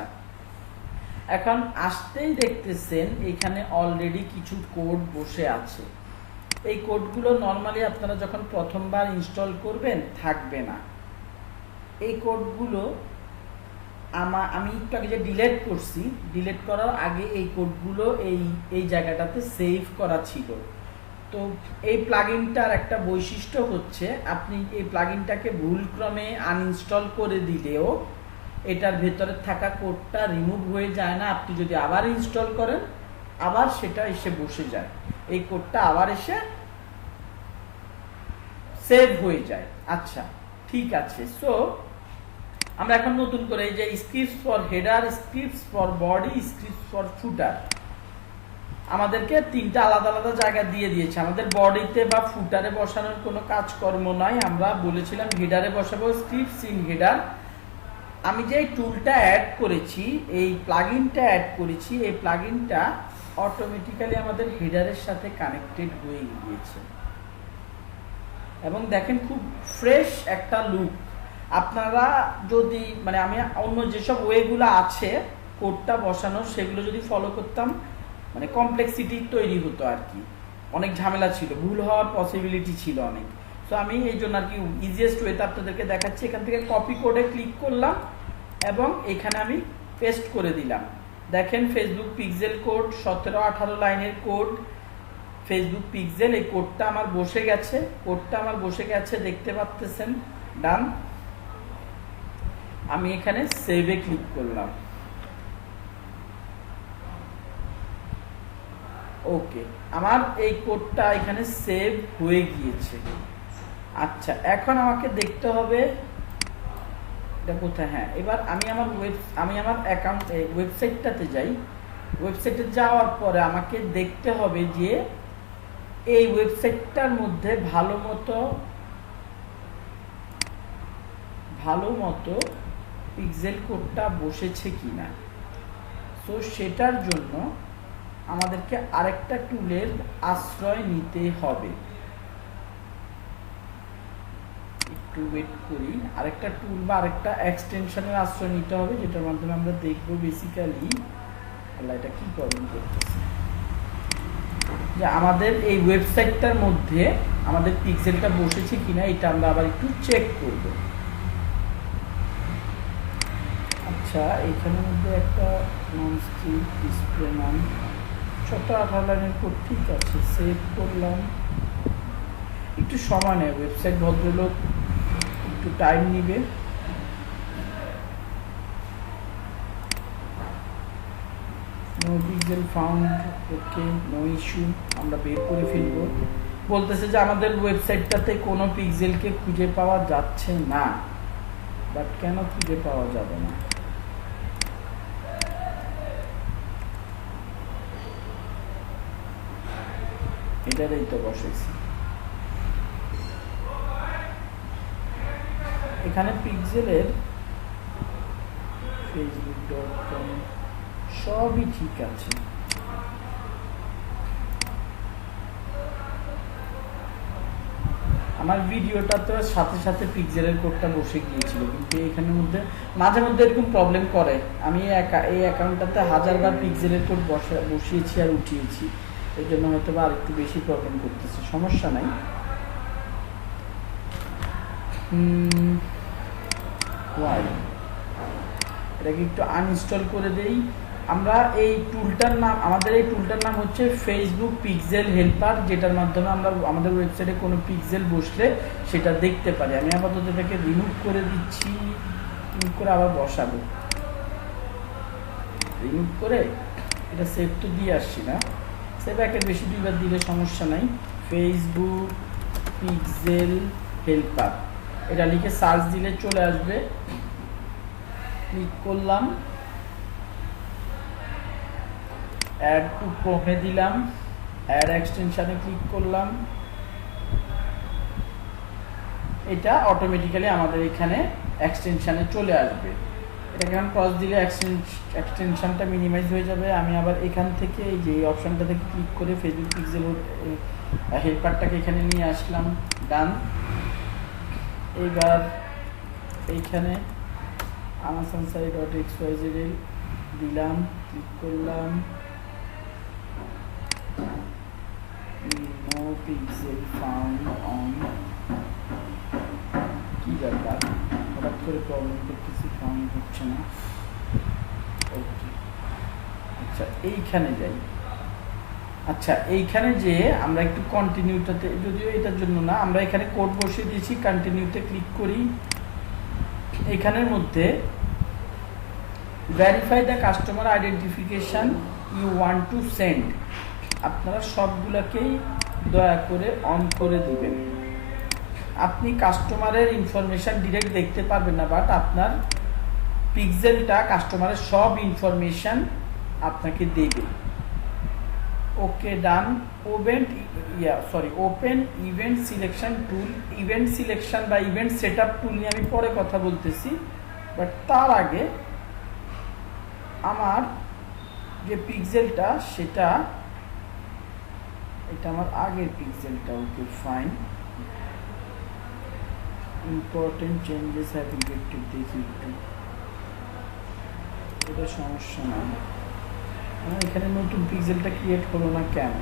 এখন আসতেই দেখতেছেন এখানে অলরেডি কিছু কোড বসে আছে। এই কোডগুলো নর্মালি আপনারা যখন প্রথমবার ইনস্টল করবেন থাকবে না। এই কোডগুলো আমি একটু আগে যে ডিলিট করছি, ডিলিট করার আগে এই কোডগুলো এই জায়গাটাতে সেভ করা ছিল। তো এই প্লাগইনটার একটা বৈশিষ্ট্য হচ্ছে আপনি এই প্লাগইনটাকে ভুলক্রমে আনইনস্টল করে দিলেও এটার ভেতরে থাকা কোডটা রিমুভ হয়ে যায় না। আপনি যদি আবার ইনস্টল করেন আবার সেটা এসে বসে যায়, এই কোডটা আবার এসে সেভ হয়ে যায়। আচ্ছা ঠিক আছে। সো আমরা এখন নতুন করে এই যে scripts for header, scripts for body, scripts for footer আমাদেরকে তিনটা আলাদা আলাদা জায়গা দিয়ে দিয়েছে। আমাদের বডিতে বা ফুটারে বসানোর কোনো কাজকর্ম নাই, আমরা বলেছিলাম হেডারে বসাবো স্ক্রিপ্টস ইন হেডার। আমি যে টুলটা অ্যাড করেছি, এই প্লাগইনটা অ্যাড করেছি, এই প্লাগইনটা অটোমেটিক্যালি আমাদের হেডারের সাথে কানেক্টেড হয়ে গিয়েছে এবং দেখেন খুব ফ্রেশ একটা লুক। আপনারা যদি মানে আমি অন্য যেসব ওয়েগুলো আছে কোডটা বসানো সেগুলো যদি ফলো করতাম মানে কমপ্লেক্সিটি তৈরি হতো আর কি, অনেক ঝামেলা ছিল, ভুল হওয়ার পসিবিলিটি ছিল অনেক। সো আমি এই জন্য আর কি ইজিয়েস্ট ওয়েতে আপনাদেরকে দেখাচ্ছি। এখান থেকে কপি কোডে ক্লিক করলাম এবং এখানে আমি পেস্ট করে দিলাম। দেখেন ফেসবুক পিক্সেল কোড 17-18 লাইনের কোড, ফেসবুক পিক্সেল, এই কোডটা আমার বসে গেছে, কোডটা আমার বসে গেছে দেখতে পাচ্ছেন। ডান, আমি এখানে সেভে ক্লিক করলাম। ওকে, আমার এই কোডটা এখানে সেভ হয়ে গিয়েছে। আচ্ছা, এখন আমাকে দেখতে হবে এটা কোথায়। হ্যাঁ, এবার আমি আমার অ্যাকাউন্ট ওয়েবসাইটটাতে যাই। ওয়েবসাইটে যাওয়ার পরে আমাকে দেখতে হবে যে এই ওয়েবসাইটটার মধ্যে ভালো মতো পিক্সেল কোডটা বসেছে কিনা। সো সেটার জন্য আমাদেরকে আরেকটা টুলের আশ্রয় নিতে হবে। একটু ওয়েট করি, আরেকটা টুল বা আরেকটা এক্সটেনশনের আশ্রয় নিতে হবে, যেটার মাধ্যমে আমরা দেখবো বেসিক্যালি এটা কি প্রবলেম করতেছে, যে আমাদের এই ওয়েবসাইটটার মধ্যে আমাদের পিক্সেলটা বসেছে কিনা এটা আমরা আবার একটু চেক করব। আচ্ছা, এখানের মধ্যে একটা নন স্ট্রিপ ডিসপ্লে নাম 17-18 লাইনের কোড, ঠিক আছে, সেভ করলাম। একটু সময় নেয় ওয়েবসাইট, ভদ্রলোক একটু টাইম নিবে। নো পিক্সেল ফাউন্ড, ওকে, নো ইস্যু, আমরা বের করে ফেলবো। বলতেছে যে আমাদের ওয়েবসাইটটাতে কোনো পিক্সেলকে খুঁজে পাওয়া যাচ্ছে না। বাট কেন খুঁজে পাওয়া যাবে না? এটারই তো বসেছি। এখানে পিক্সেলের facebook.com সবই ঠিক আছে। আমার ভিডিওটা তো সাথে সাথে পিক্সেলের কোডটা বসে গিয়েছিল, কিন্তু এখানের মধ্যে মাঝে মধ্যে এরকম প্রবলেম করে। আমি এই অ্যাকাউন্টটাতে 1000 বার পিক্সেলের কোড বসিয়েছি আর উঠিয়েছি, এর জন্য হয়তো বা আরেকটু বেশি প্রবলেম করতেছে। সমস্যা নাই, ওয়াই এটাকে একটু আনইনস্টল করে দেই। আমরা এই টুলটার নাম, আমাদের এই টুলটার নাম হচ্ছে ফেসবুক পিক্সেল হেল্পার, যেটার মাধ্যমে আমরা আমাদের ওয়েবসাইটে কোনো পিক্সেল বসলে সেটা দেখতে পারি। আমি আপাতত এটাকে রিমুভ করে দিচ্ছি, রিমুভ করে আবার বসাবো। রিমুভ করে এটা সেভ তো দিয়ে আসছি না, সেভ একের বেশি দুইবার দিলে সমস্যা নাই। ফেসবুক পিক্সেল হেল্পার এটা লিখে সার্চ দিলে চলে আসবে। ক্লিক করলাম, অ্যাড টু ক্রোমে দিলাম, অ্যাড এক্সটেনশনে ক্লিক করলাম। এটা অটোমেটিক্যালি আমাদের এখানে এক্সটেনশনে চলে আসবে। এটাকে এখন ক্রস দিলে এক্সটেনশনটা মিনিমাইজ হয়ে যাবে। আমি আবার এখান থেকে এই যে অপশনটা থেকে ক্লিক করে ফেসবুক পিক্সেল হেল্পারটাকে এখানে নিয়ে আসলাম, ডান। এইবার এইখানে amasansari.xyz দিলাম, ক্লিক করলাম, নো পিক্সেল ফাউন্ড অন। কি ব্যাপার, হঠাৎ করে প্রবলেম করতেছি, ফাউন্ড হচ্ছে না। ওকে, আচ্ছা এইখানে যাই। আচ্ছা এইখানে যে আমরা একটু কন্টিনিউটাতে, যদিও এটার জন্য না, আমরা এখানে কোড বসিয়ে দিয়েছি, কন্টিনিউতে ক্লিক করি। এখানের মধ্যে verify the customer identification you want to send, আপনারা সবগুলোকেই দয়া করে অন করে দিবেন। আপনি কাস্টমারের ইনফরমেশন ডিরেক্ট দেখতে পারবেন না, বাট আপনার পিক্সেলটা কাস্টমারের সব ইনফরমেশন আপনাকে দেবে। Okay, done. Open event selection tool. Event selection বা ইভেন্ট সেটআপ টুল নিয়ে আমি পরে কথা বলতেছি, বাট তার আগে আমার যে পিক্সেলটা সেটা, এটা আমার আগের পিক্সেলটা। Okay fine, important changes have effected, দেখি একটু, এটা সমস্যা না। এখানে নতুন পিক্সেলটা ক্রিয়েট হলো না কেন?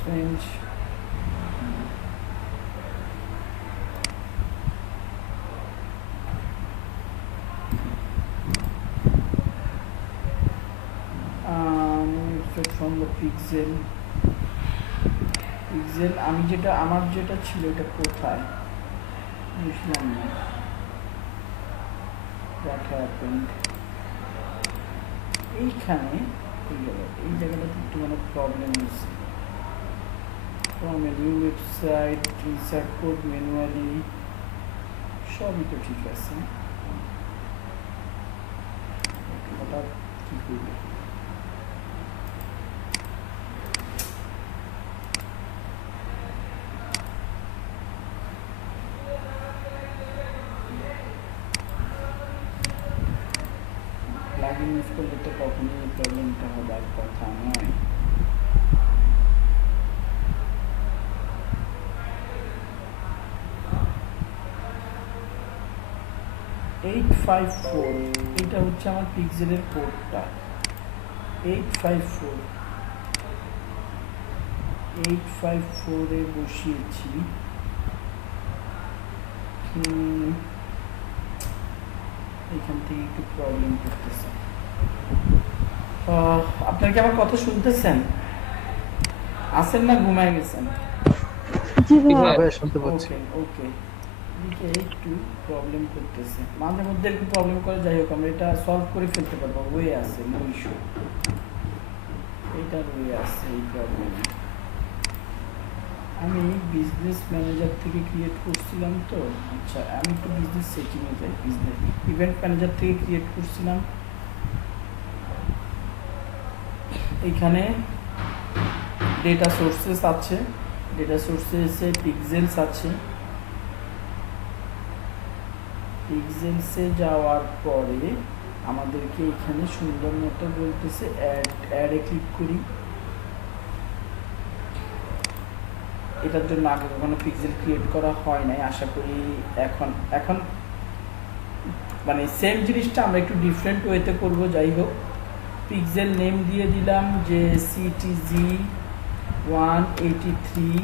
চেঞ্জ, from the pixel আমি যেটা, আমার যেটা ছিল এটা কোথায় বুঝলাম না। What happened? এইখানে এই জায়গাটাতে একটু মানে প্রবলেম হচ্ছে। from a new website, insert code manually, সবই তো ঠিক আছে, হঠাৎ কি করবে? প্লাগইন ইউজ করলে তো কখনোই এই প্রবলেমটা হবার কথা নয়। এটা হচ্ছে আমার পিক্সেলের কোডটা 854 এ বসিয়েছি। এখান থেকে একটু প্রবলেম করতেছে। আপনার কি আমার কথা শুনতেছেন? আছেন না ঘুমায় গেছেন? শুনতে পাচ্ছি। ওকে, একটু প্রবলেম করতেছে, মাঝে মধ্যে একটু প্রবলেম করে। যাই হোক, আমরা এটা সলভ করে ফেলতে পারবো, ওয়ে আছে, নো ইস্যু, এটার ওয়ে আছে এই প্রবলেমে। আমি বিজনেস ম্যানেজার থেকে ক্রিয়েট করছিলাম তো। আচ্ছা, আমি একটু বিজনেস সেটিংয়ে যাই। বিজনেস ইভেন্ট ম্যানেজার থেকে ক্রিয়েট করছিলাম। এখানে ডেটা সোর্সেস আছে, ডেটা সোর্সেসে পিক্সেলস আছে। পিক্সেলসে যাওয়ার পরে আমাদেরকে এখানে সুন্দর মতো বলতেছে অ্যাডে ক্লিক করি। এটার জন্য আগে কখনো পিক্সেল ক্রিয়েট করা হয় নাই, আশা করি এখন মানে সেম জিনিসটা আমরা একটু ডিফারেন্ট ওয়েতে করব। যাই হোক, পিক্সেল নেম দিয়ে দিলাম যে সিটিজি 183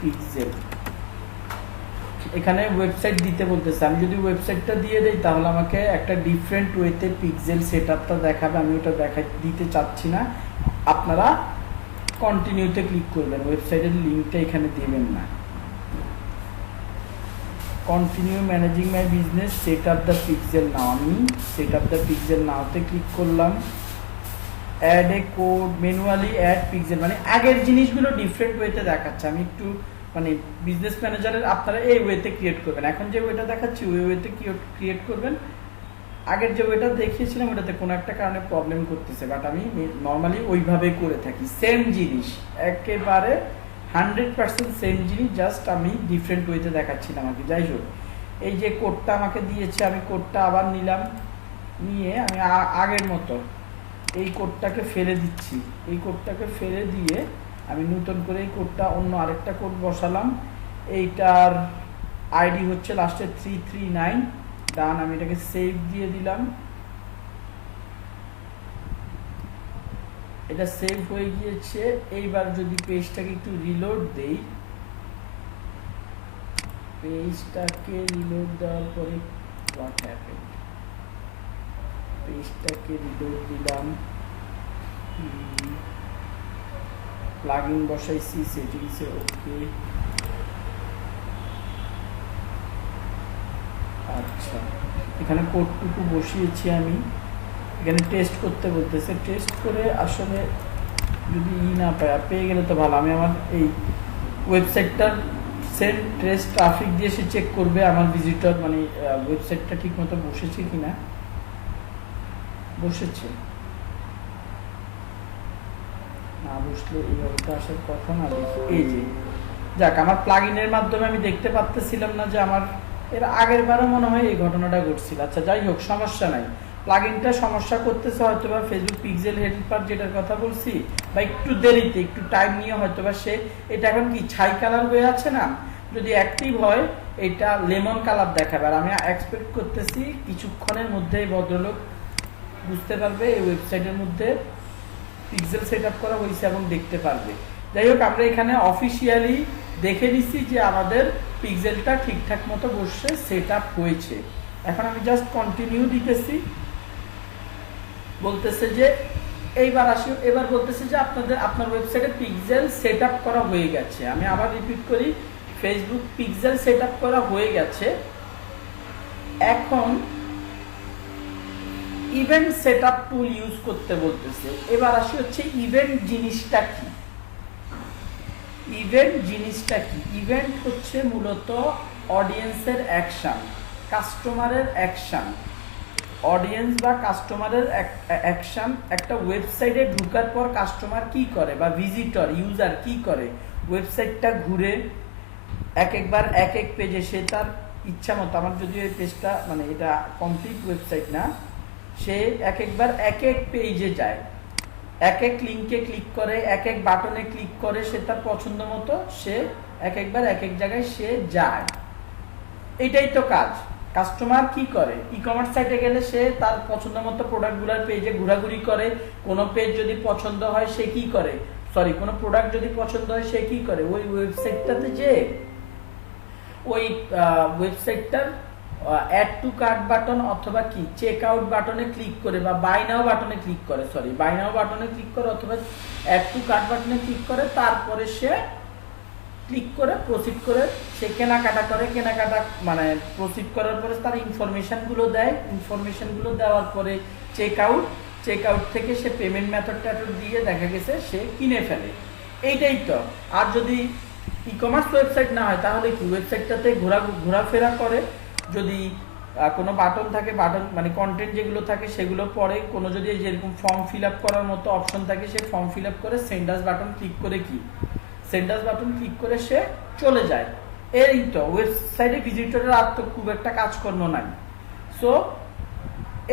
পিক্সেল। এখানে ওয়েবসাইট দিতে বলতেছে, আমি যদি ওয়েবসাইটটা দিয়ে দেই তাহলে আমাকে একটা ডিফারেন্ট ওয়েতে পিক্সেল সেটআপটা দেখাবে, আমি ওটা দিতে চাচ্ছি না। আপনারা কন্টিনিউতে ক্লিক করবেন, ওয়েবসাইটের লিঙ্কটা এখানে দেবেন না। Continue managing my business, set up the pixel now, আমি সেট আপ দ্য পিক্সেল নাওতে ক্লিক করলাম। Add a code, manually add pixel, মানে আগের জিনিসগুলো ডিফারেন্ট ওয়েতে দেখাচ্ছে। আমি একটু মানে বিজনেস ম্যানেজারের আপনারা এই ওয়েতে ক্রিয়েট করবেন, এখন যে ওয়েটা দেখাচ্ছি ওই ওয়েতে ক্রিয়েট করবেন। আগের যে ওয়েটা দেখিয়েছিলাম ওটাতে কোনো একটা কারণে প্রবলেম করতেছে, বাট আমি নর্মালি ওইভাবে করে থাকি। সেম জিনিস, একেবারে 100% সেম জিনিস, জাস্ট আমি ডিফারেন্ট ওয়েতে দেখাচ্ছিলাম আর কি। যাই হোক, এই যে কোডটা আমাকে দিয়েছে, আমি কোডটা আবার নিলাম, নিয়ে আমি আগের মতো এই কোডটাকে ফেলে দিচ্ছি। এই কোডটাকে ফেলে দিয়ে আমি নতুন করে এই কোডটা অন্য আরেকটা কোড বসালাম। এইটার আইডি হচ্ছে লাস্টে 339। ডান, আমি এটাকে সেভ দিয়ে দিলাম। এটা সেভ হয়ে গিয়েছে। এইবার যদি পেজটাকে একটু রিলোড দেই, পেজটাকে রিলোড দেওয়ার পরে হোয়াট হ্যাপেন্ড, পেজটাকে রিলোড দিলাম, প্লাগইন বসাইছি, সেটিংসে ওকে। আচ্ছা, এখানে কোডটুকু বসিয়েছি আমি, এখানে টেস্ট করতে বলতেছে। টেস্ট করে আসলে যদি না পায়, পেয়ে গেলে তো ভালো। আমি আমার এই ওয়েবসাইটটার সেন্ড টেস্ট ট্রাফিক দিয়ে সে চেক করবে আমার ভিজিটর, মানে ওয়েবসাইটটা ঠিক মতো বসেছে কিনা। বসেছে না, বসলে এই অবস্থা আসার কথা না। এই যে যাক, আমার প্লাগইনের মাধ্যমে আমি দেখতে পাচ্ছিলাম না যে আমার এর আগের বারও মনে হয় এই ঘটনাটা ঘটছিল। আচ্ছা যাই হোক, সমস্যা নাই। প্লাগইনটা সমস্যা করতেছে হয়তো বা ফেসবুক পিক্সেল হেল্পার যেটার কথা বলছি, বা একটু দেরিতে, একটু টাইম নিয়ে হয়তো বা সে, এটা এখন কি ছাই কালার হয়ে আছে না, যদি অ্যাক্টিভ হয় এটা লেমন কালার দেখাবে। আর আমি এক্সপেক্ট করতেছি কিছুক্ষণের মধ্যে এই ভদ্রলোক বুঝতে পারবে এই ওয়েবসাইটের মধ্যে পিক্সেল সেট আপ করা হয়েছে এবং দেখতে পারবে। যাই হোক, আমরা এখানে অফিসিয়ালি দেখে নিচ্ছি যে আমাদের পিক্সেলটা ঠিকঠাক মতো বসে সেট আপ হয়েছে। এখন আমি জাস্ট কন্টিনিউ দিতেছি, বলতেছে যে এইবার আসি, এবার বলতেছে যে আপনার ওয়েবসাইটে পিক্সেল সেট আপ করা হয়ে গেছে। আমি আবার রিপিট করি, ফেসবুক পিক্সেল সেট আপ করা হয়ে গেছে। এখন ইভেন্ট সেটআপ টুল ইউজ করতে বলতেছে। এবার আসি হচ্ছে ইভেন্ট জিনিসটা কি। ইভেন্ট জিনিসটা কি? ইভেন্ট হচ্ছে মূলত অডিয়েন্সের অ্যাকশন, কাস্টমারের অ্যাকশন। অডিয়েন্স বা কাস্টমারের অ্যাকশন, একটা ওয়েবসাইটে ঢোকার পর কাস্টমার কি করে বা ভিজিটর ইউজার কি করে, ওয়েবসাইটটা ঘুরে এক একবার এক এক পেজে সে তার ইচ্ছা মতো, আমার যদি এই পেজটা মানে এটা কমপ্লিট ওয়েবসাইট না, সে এক একবার এক এক পেজে যায়, এক এক লিঙ্কে ক্লিক করে, এক এক বাটনে ক্লিক করে, সে তার পছন্দ মতো সে এক একবার এক এক জায়গায় সে যায়। এটাই তো কাজ। কাস্টমার কি করে, ই কমার্স সাইটে গেলে সে তার পছন্দ মতো প্রোডাক্টগুলোর পেজে ঘোরাঘুরি করে। কোনো পেজ যদি পছন্দ হয় সে কি করে, সরি কোনো প্রোডাক্ট যদি পছন্দ হয় সে কি করে, ওই ওয়েবসাইটটাতে যে ওই ওয়েবসাইটটার অ্যাড টু কার্ট বাটন অথবা কি চেক আউট বাটনে ক্লিক করে, বা বাই নাও বাটনে ক্লিক করে, সরি বাই নাও বাটনে ক্লিক করে অথবা অ্যাড টু কার্ট বাটনে ক্লিক করে, তারপরে সে ক্লিক করে প্রসিড করে সে কেনাকাটা করে। কেনাকাটা মানে প্রসিড করার পরে তার ইনফরমেশনগুলো দেয়, ইনফরমেশনগুলো দেওয়ার পরে চেক আউট থেকে সে পেমেন্ট মেথডটা দিয়ে দেখা গেছে সে কিনে ফেলে। এইটাই তো। আর যদি ই কমার্স ওয়েবসাইট না হয় তাহলে কি, ওয়েবসাইটটাতে ঘোরাফেরা করে, যদি কোনো বাটন থাকে, বাটন মানে কন্টেন্ট যেগুলো থাকে সেগুলো পরে, কোনো যদি যেরকম ফর্ম ফিল আপ করার মতো অপশন থাকে সে ফর্ম ফিল আপ করে সেন্ডাস বাটন ক্লিক করে কি সেন্ডাস বাটন ক্লিক করে সে চলে যায়। এই তো ওয়েবসাইটে ভিজিটরের আর তো খুব একটা কাজকর্ম নাই। সো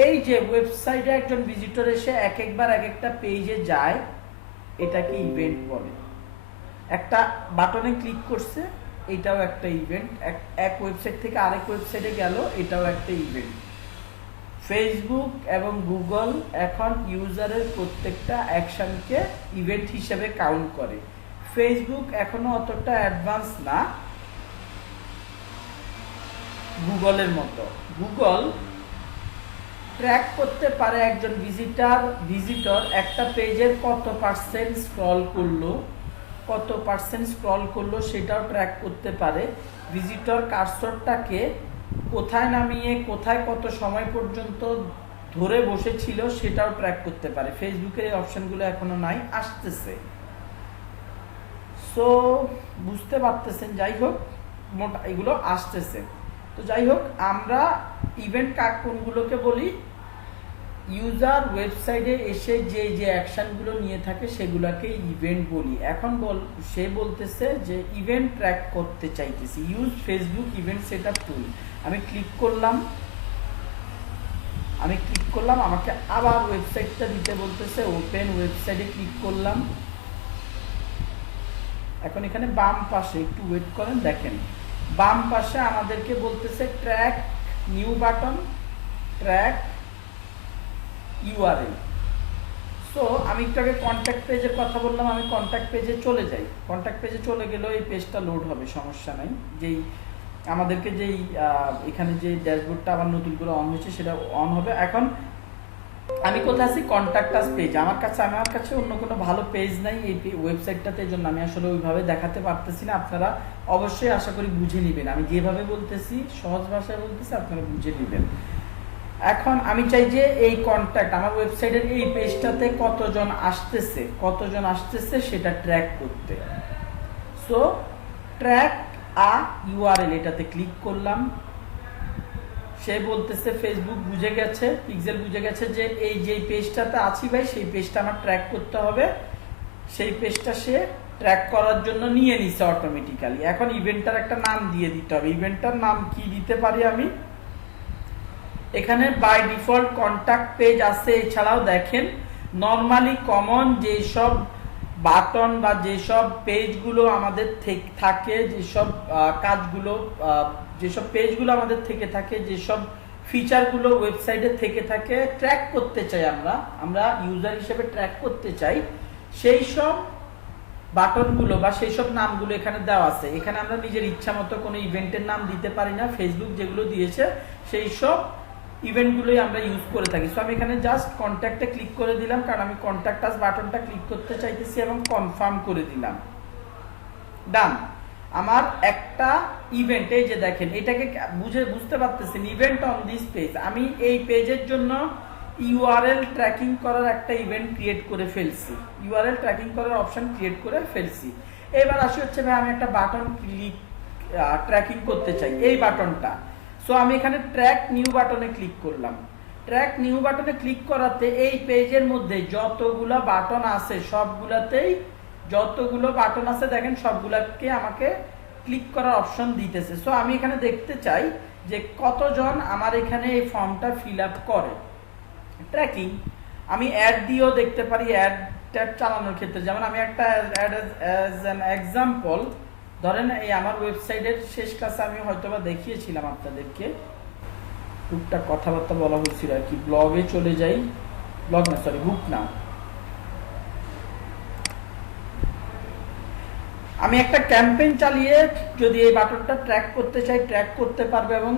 এই যে ওয়েবসাইটে একজন ভিজিটর এসে এক একবার এক একটা পেজে যায়, এটাকে ইভেন্ট বলে। একটা বাটনে ক্লিক করছে, এটাও একটা ইভেন্ট। এক ওয়েবসাইট থেকে আরেক ওয়েবসাইটে গেল, এটাও একটা ইভেন্ট। ফেসবুক এবং গুগল এখন ইউজারের প্রত্যেকটা অ্যাকশনকে ইভেন্ট হিসেবে কাউন্ট করে। ফেসবুক এখনো অতটা অ্যাডভান্স না গুগলের মতো। গুগল ট্র্যাক করতে পারে একজন ভিজিটর একটা পেজের কত পার্সেন্ট স্ক্রল করলো সেটাও ট্র্যাক করতে পারে। ভিজিটর কার্সরটাকে কোথায় নামিয়ে কোথায় কত সময় পর্যন্ত ধরে বসেছিল সেটাও ট্র্যাক করতে পারে। ফেসবুকের এই অপশনগুলো এখনো নাই, আসতেছে। সো বুঝতে পারতেছেন, যাই হোক মোটা এগুলো আসতেছে। তো যাই হোক, আমরা ইভেন্ট কোনগুলোকে বলি, ইউজার ওয়েবসাইটে এসে যে যে অ্যাকশনগুলো নিয়ে থাকে সেগুলোকে ইভেন্ট বলি। এখন সে বলতেছে যে ইভেন্ট ট্র্যাক করতে চাইতেছি, ইউজ ফেসবুক ইভেন্ট সেটআপ টুল। আমি ক্লিক করলাম, আমাকে আবার ওয়েবসাইটটা দিতে বলতেছে, ওপেন ওয়েবসাইটে ক্লিক করলাম। এখন এখানে বাম পাশে একটু ওয়েট করেন, দেখেন বাম পাশে আমাদেরকে বলতেছে track new button, track URL. So আমি একটু আগে কন্ট্যাক্ট পেজের কথা বললাম, আমি কন্ট্যাক্ট পেজে চলে যাই। কন্ট্যাক্ট পেজে চলে গেলেও এই পেজটা লোড হবে, সমস্যা নাই। যেই আমাদেরকে যেই এখানে যে ড্যাশবোর্ডটা আবার নতুন করে অন হয়েছে সেটা অন হবে। এখন আমি কোথায় আছি, কন্ট্যাক্ট আস পেজ। আমার কাছে অন্য কোনো ভালো পেজ নাই এই ওয়েবসাইটটাতে, এই জন্য আমি আসলে ওইভাবে দেখাতে পারতেছি না। আপনারা অবশ্যই আশা করি বুঝে নেবেন, আমি যেভাবে বলতেছি সহজ ভাষায় বলতেছি, আপনারা বুঝে নেবেন। এখন আমি চাই যে এই কন্ট্যাক্ট আমার ওয়েবসাইটের এই পেজটাতে কতজন আসতেছে সেটা ট্র্যাক করতে। সো ট্র্যাক আ ইউআরএল, এটাতে ক্লিক করলাম। সে বলতেছে ফেসবুক বুঝে গেছে, পিক্সেল বুঝে গেছে যে এই যে পেজটাতে আছি ভাই, সেই পেজটা আমার ট্র্যাক করতে হবে। সেই পেজটা সে ট্র্যাক করার জন্য নিয়ে নিছে অটোমেটিক্যালি। এখন ইভেন্টটার একটা নাম দিয়ে দিতে হবে। ইভেন্টটার নাম কি দিতে পারি আমি, এখানে বাই ডিফল্ট কন্ট্যাক্ট পেজ আছে। এছাড়াও দেখেন নর্মালি কমন যেসব বাটন বা যেসব পেজগুলো আমাদের থাকে, যেসব কাজগুলো, যেসব পেজগুলো আমাদের থেকে থাকে, যেসব ফিচারগুলো ওয়েবসাইটে থেকে থাকে, ট্র্যাক করতে চাই আমরা ইউজার হিসেবে ট্র্যাক করতে চাই, সেই সব বাটনগুলো বা সেই সব নামগুলো এখানে দেওয়া আছে। এখানে আমরা নিজের ইচ্ছা মতো কোনো ইভেন্টের নাম দিতে পারি না, ফেসবুক যেগুলো দিয়েছে সেই সব ইভেন্টগুলোই আমরা ইউজ করে থাকি। সো আমি এখানে জাস্ট কন্ট্যাক্টে ক্লিক করে দিলাম, কারণ আমি কন্ট্যাক্ট আস বাটনটা ক্লিক করতে চাইতেছি, এবং কনফার্ম করে দিলাম। ডান। আমার একটা ইভেন্ট, এই যে দেখেন এটাকে বুঝতে পারতেছেন, ইভেন্ট অন দিস পেজ। আমি এই পেজের জন্য ইউআরএল ট্র্যাকিং করার একটা ইভেন্ট ক্রিয়েট করে ফেলছি, ইউআরএল ট্র্যাকিং করার অপশন ক্রিয়েট করে ফেলছি। এবার আসি হচ্ছে ভাই আমি একটা বাটন ট্র্যাকিং করতে চাই, এই বাটনটা। সো আমি এখানে ট্র্যাক নিউ বাটনে ক্লিক করলাম। ট্র্যাক নিউ বাটনে ক্লিক করাতে এই পেজের মধ্যে যতগুলো বাটন আছে সবগুলাতেই, যতগুলো বাটন আছে দেখেন সবগুলাকে আমাকে ক্লিক করার অপশন দিতেছে। সো আমি এখানে দেখতে চাই যে কতজন আমার এখানে এই ফর্মটা ফিল আপ করে। ট্র্যাকিং আমি অ্যাড দিয়েও দেখতে পারি, অ্যাড চালানোর ক্ষেত্রে। যেমন আমি একটা অ্যাড অ্যাজ অ্যান এক্সাম্পল, ধরেন এই আমার ওয়েবসাইটের শেষ ক্লাসে আমি হয়তোবা দেখিয়েছিলাম আপনাদেরকে, টুকটাক কথাবার্তা বলা হয়েছিল আর কি। ব্লগে চলে যাই, বুক না, আমি একটা ক্যাম্পেইন চালিয়ে যদি এই বাটনটা ট্র্যাক করতে চাই, ট্র্যাক করতে পারবো, এবং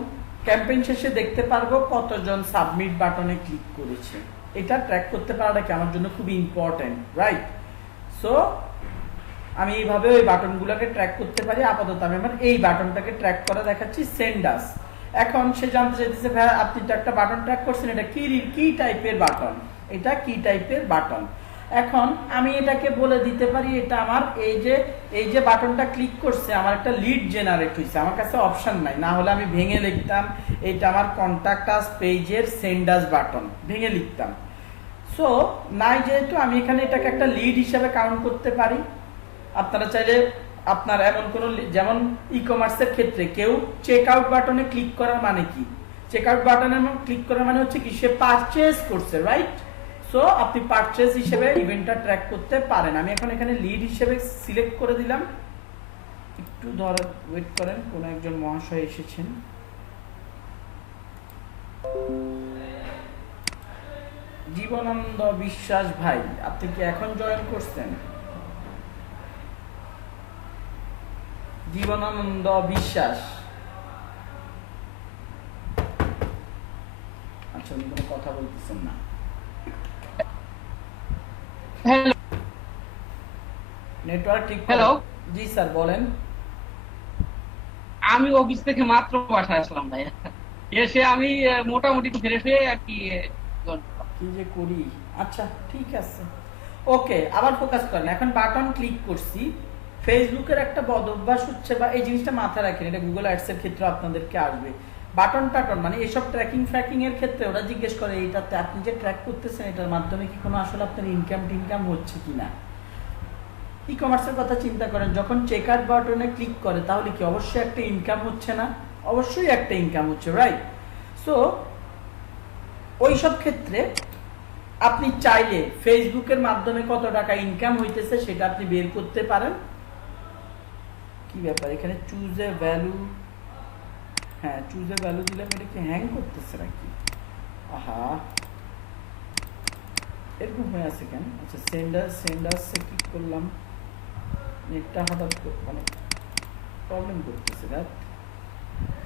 ক্যাম্পেইন শেষে দেখতে পারবো কতজন সাবমিট বাটনে ক্লিক করেছে। এটা ট্র্যাক করতে পারাটা কি আমার জন্য খুবই ইম্পর্টেন্ট, রাইট? সো আমি এইভাবে ওই বাটনগুলোকে ট্র্যাক করতে পারি। আপাতত আমি আমার এই বাটনটাকে ট্র্যাক করে দেখাচ্ছি, সেন্ড আস। এখন সে জানতে চাইতেছে ভাই আপনি তো একটা বাটন ট্র্যাক করছেন, এটা কি টাইপের বাটন, এটা কি টাইপের বাটন। এখন আমি এটাকে বলে দিতে পারি এটা আমার এই যে বাটনটা ক্লিক করছে আমার একটা লিড জেনারেট হয়েছে, আমার কাছে অপশন নাই, না হলে আমি ভেঙে লিখতাম এটা আমার কন্ট্যাক্ট আস পেজের সেন্ড আস বাটন, ভেঙে লিখতাম। সো নাই, যেহেতু আমি এখানে এটাকে একটা লিড হিসেবে কাউন্ট করতে পারি। আপনারা চাইলে আপনার এমন কোন, যেমন ই কমার্সের ক্ষেত্রে কেউ চেক আউট বাটনে ক্লিক করার মানে কি, চেক আউট বাটনে ক্লিক করার মানে হচ্ছে কি সে পারচেজ করছে, রাইট? সো আপনি পারচেজ হিসেবে ইভেন্টটা ট্র্যাক করতে পারেন। আমি এখন এখানে লিড হিসেবে সিলেক্ট করে দিলাম। একটু ওয়েট করেন, কোন একজন মহাশয় এসেছেন। জীবনানন্দ বিশ্বাস ভাই, আপনি কি এখন জয়েন করছেন? জীবনানন্দ বিশ্বাস, আচ্ছা উনি কোনো কথা বলতেছেন না। হ্যালো নেটওয়ার্ক ঠিক হ্যালো, জি স্যার বলেন। আমি অফিস থেকে মাত্র বাসায় আসলাম ভাই। এসে আমি মোটামুটি ফ্রেশ হয়ে আর কি কি যে করি। আচ্ছা ঠিক আছে, ওকে আবার ফোকাস করেন। এখন বাটন ক্লিক করছি। ফেসবুকের একটা বদ অভ্যাস হচ্ছে, বা এই জিনিসটা মাথায় রাখেন, এটা গুগল অ্যাডসের ক্ষেত্রে আপনাদেরকে আসবে। বাটন টাটন মানে এসব ট্র্যাকিং ফ্র্যাকিং এর ক্ষেত্রে ওরা জিজ্ঞেস করে এইটাতে আপনি যে ট্র্যাক করতেছেন এটার মাধ্যমে কি কোনো আসলে আপনার ইনকাম টিনকাম হচ্ছে কিনা। ই কমার্সের কথা চিন্তা করেন, যখন চেক আউট বাটনে ক্লিক করে তাহলে কি অবশ্যই একটা ইনকাম হচ্ছে না? অবশ্যই একটা ইনকাম হচ্ছে, রাইট? সো ওইসব ক্ষেত্রে আপনি চাইলে ফেসবুকের মাধ্যমে কত টাকা ইনকাম হইতেছে সেটা আপনি বের করতে পারেন। কি ব্যাপার এখানে চুজ এ ভ্যালু, হ্যাঁ চুজ এ ভ্যালু দিলাম, এটা কি হ্যাং করতেছে নাকি? আহা এরকম হয়ে আছে কেন? আচ্ছা সেন্ডার্সে ক্লিক করলাম, নেটটা হঠাৎ মানে প্রবলেম করতেছে। রাইট,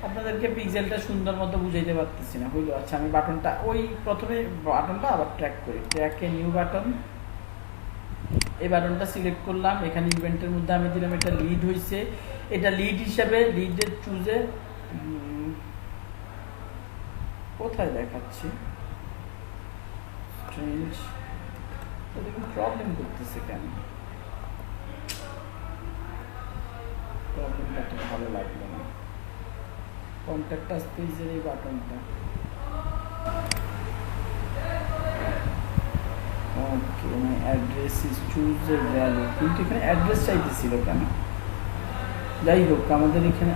আপনাদেরকে পিক্সেলটা সুন্দর মতো বুঝাইতে পারতেছি না, হইলো। আচ্ছা আমি বাটনটা ওই প্রথমে বাটনটা আবার ট্র্যাক করি, ট্র্যাকে নিউ বাটন, এই বাটনটা সিলেক্ট করলাম। এখানে ইভেন্টের মধ্যে আমি দিলাম এটা লিড হয়েছে, এটা লিড হিসাবে লিডের চুজে কোথায় দেখাচ্ছি স্ট্রেঞ্জ, দেখুন প্রবলেম করতেছে কেন, প্রবলেমটা তো ভালো লাগলো না। কন্ট্যাক্ট আস পেজের এই বাটনটা, okay my address is choose a value, কিন্তু এখানে অ্যাড্রেস চাইতেছিল কেন? যাই হোক আমাদের এখানে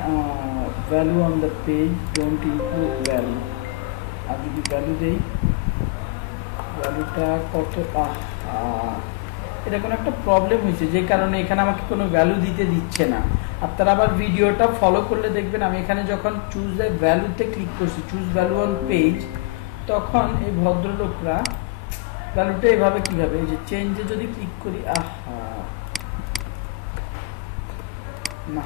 value on the page don't include value, আর যদি ভ্যালু দেই ভ্যালুটা কত, এটা কোনো একটা প্রবলেম হয়েছে যে কারণে এখানে আমাকে কোনো ভ্যালু দিতে দিচ্ছে না। আপনারা আবার ভিডিওটা ফলো করলে দেখবেন আমি এখানে যখন চুজ এ ভ্যালুতে ক্লিক করছি, চুজ ভ্যালু অন পেজ, তখন এই ভদ্রলোকরা ভ্যালুটা এভাবে কিভাবে, এই যে চেঞ্জে যদি ক্লিক করি, আহা না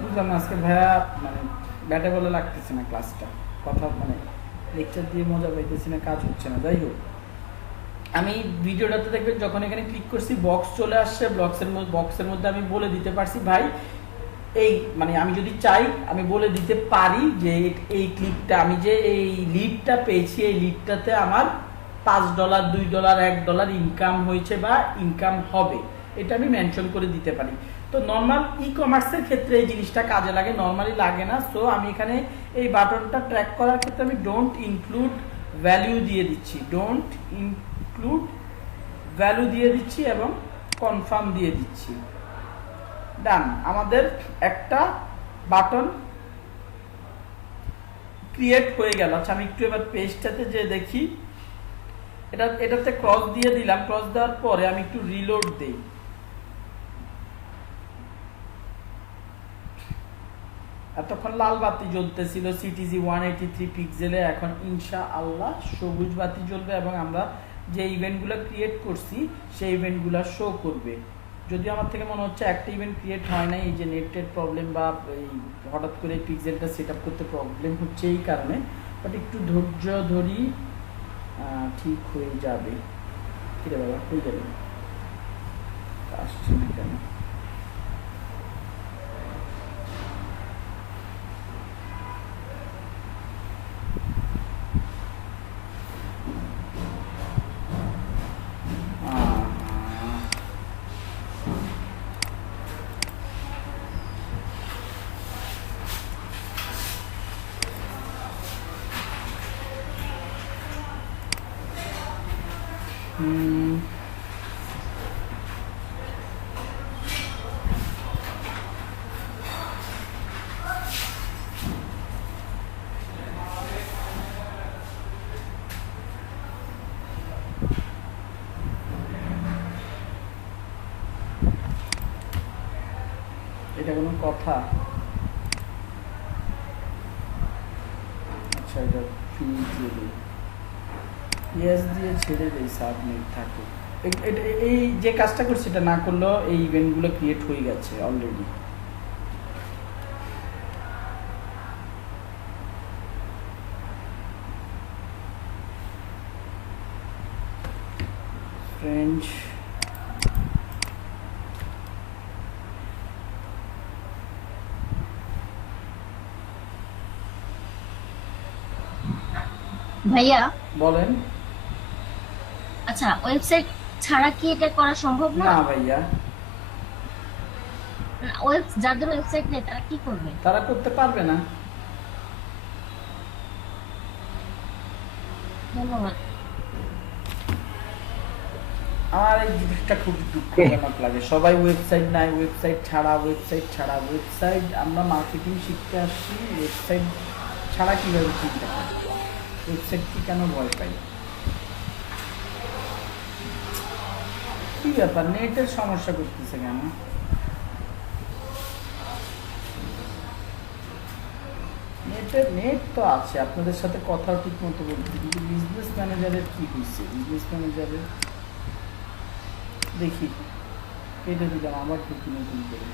বুঝলাম না আজকে ভাইয়া, মানে ব্যাটে বলে লাগতেছে না ক্লাসটা, কথা মানে লেকচার দিয়ে মজা পাইতেছি না, কাজ হচ্ছে না। যাই হোক আমি ভিডিওটাতে দেখবেন যখন এখানে ক্লিক করছি বক্স চলে আসছে, বক্সের মধ্যে আমি বলে দিতে পারছি ভাই এই মানে আমি যদি চাই আমি বলে দিতে পারি যে এই ক্লিকটা আমি যে এই লিডটা পেয়েছি এই লিডটাতে আমার $5 $2 $1 ইনকাম হয়েছে বা ইনকাম হবে, এটা আমি মেনশন করে দিতে পারি। তো নর্মাল ই কমার্সের ক্ষেত্রে এই জিনিসটা কাজে লাগে, নর্মালি লাগে না। সো আমি এখানে এই বাটনটা ট্র্যাক করার ক্ষেত্রে আমি ডোন্ট ইনক্লুড ভ্যালু দিয়ে দিচ্ছি, ডোন্ট ইনক্লুড ভ্যালু দিয়ে দিচ্ছি এবং কনফার্ম দিয়ে দিচ্ছি। ডান, আমাদের একটা বাটন ক্রিয়েট হয়ে গেল। আচ্ছা আমি একটু এবার পেজটাতে যে দেখি, এটাতে ক্রস দিয়ে দিলাম, ক্রস দেওয়ার পরে আমি একটু রিলোড দেই। এতক্ষণ লাল বাতি জ্বলতেছিল সিটিজি 183 পিক্সেলে, এখন ইনশাআল্লাহ সবুজ বাতি জ্বলবে এবং আমরা যে ইভেন্টগুলো ক্রিয়েট করছি সেই ইভেন্টগুলো শো করবে। যদিও আমার থেকে মনে হচ্ছে একটা ইভেন্ট ক্রিয়েট হয় না, এই যে নেটের প্রবলেম বা এই হঠাৎ করে পিক্সেলটা সেট আপ করতে প্রবলেম হচ্ছে এই কারণে, বাট একটু ধৈর্য ধরি, ঠিক হয়ে যাবে। কিরে বাবা হয়ে যাবে, আসছে না কেন? এটা কোনো কথা? আচ্ছা আচ্ছা এটা ফিনিশ দিয়ে দিই, ইয়েস দিয়ে ছেড়ে দেই, সাবমিট থাকে। এই যে কাজটা করছি এটা না করলেও এই ইভেন্টগুলো ক্রিয়েট হয়ে গেছে অলরেডি। ফ্রেঞ্চ ভাইয়া বলেন। আচ্ছা ওয়েবসাইট ছাড়া কি এটা করা সম্ভব না? না ভাইয়া, যাদের ওয়েবসাইট নেই তারা কি করবে? তারা করতে পারবে না। ধন্যবাদ। আমার এই জিনিসটা খুব দুঃখজনক লাগে, সবাই ওয়েবসাইট নাই, ওয়েবসাইট ছাড়া, ওয়েবসাইট ছাড়া। ওয়েবসাইট আমরা মার্কেটিং শিখতে আসছি, ওয়েবসাইট ছাড়া কিভাবে শিখতে পারি? ওয়েবসাইট কি কেন ভয় পাই? কি ব্যাপার, নেটের সমস্যা করতেছে কেন? নেট তো আছে, আপনাদের সাথে কথা ঠিক মতো বলছি, কিন্তু বিজনেস ম্যানেজারের কি হয়েছে? বিজনেস ম্যানেজারের দেখি কেটে দিলাম, আবার ঢুকি নতুন করে।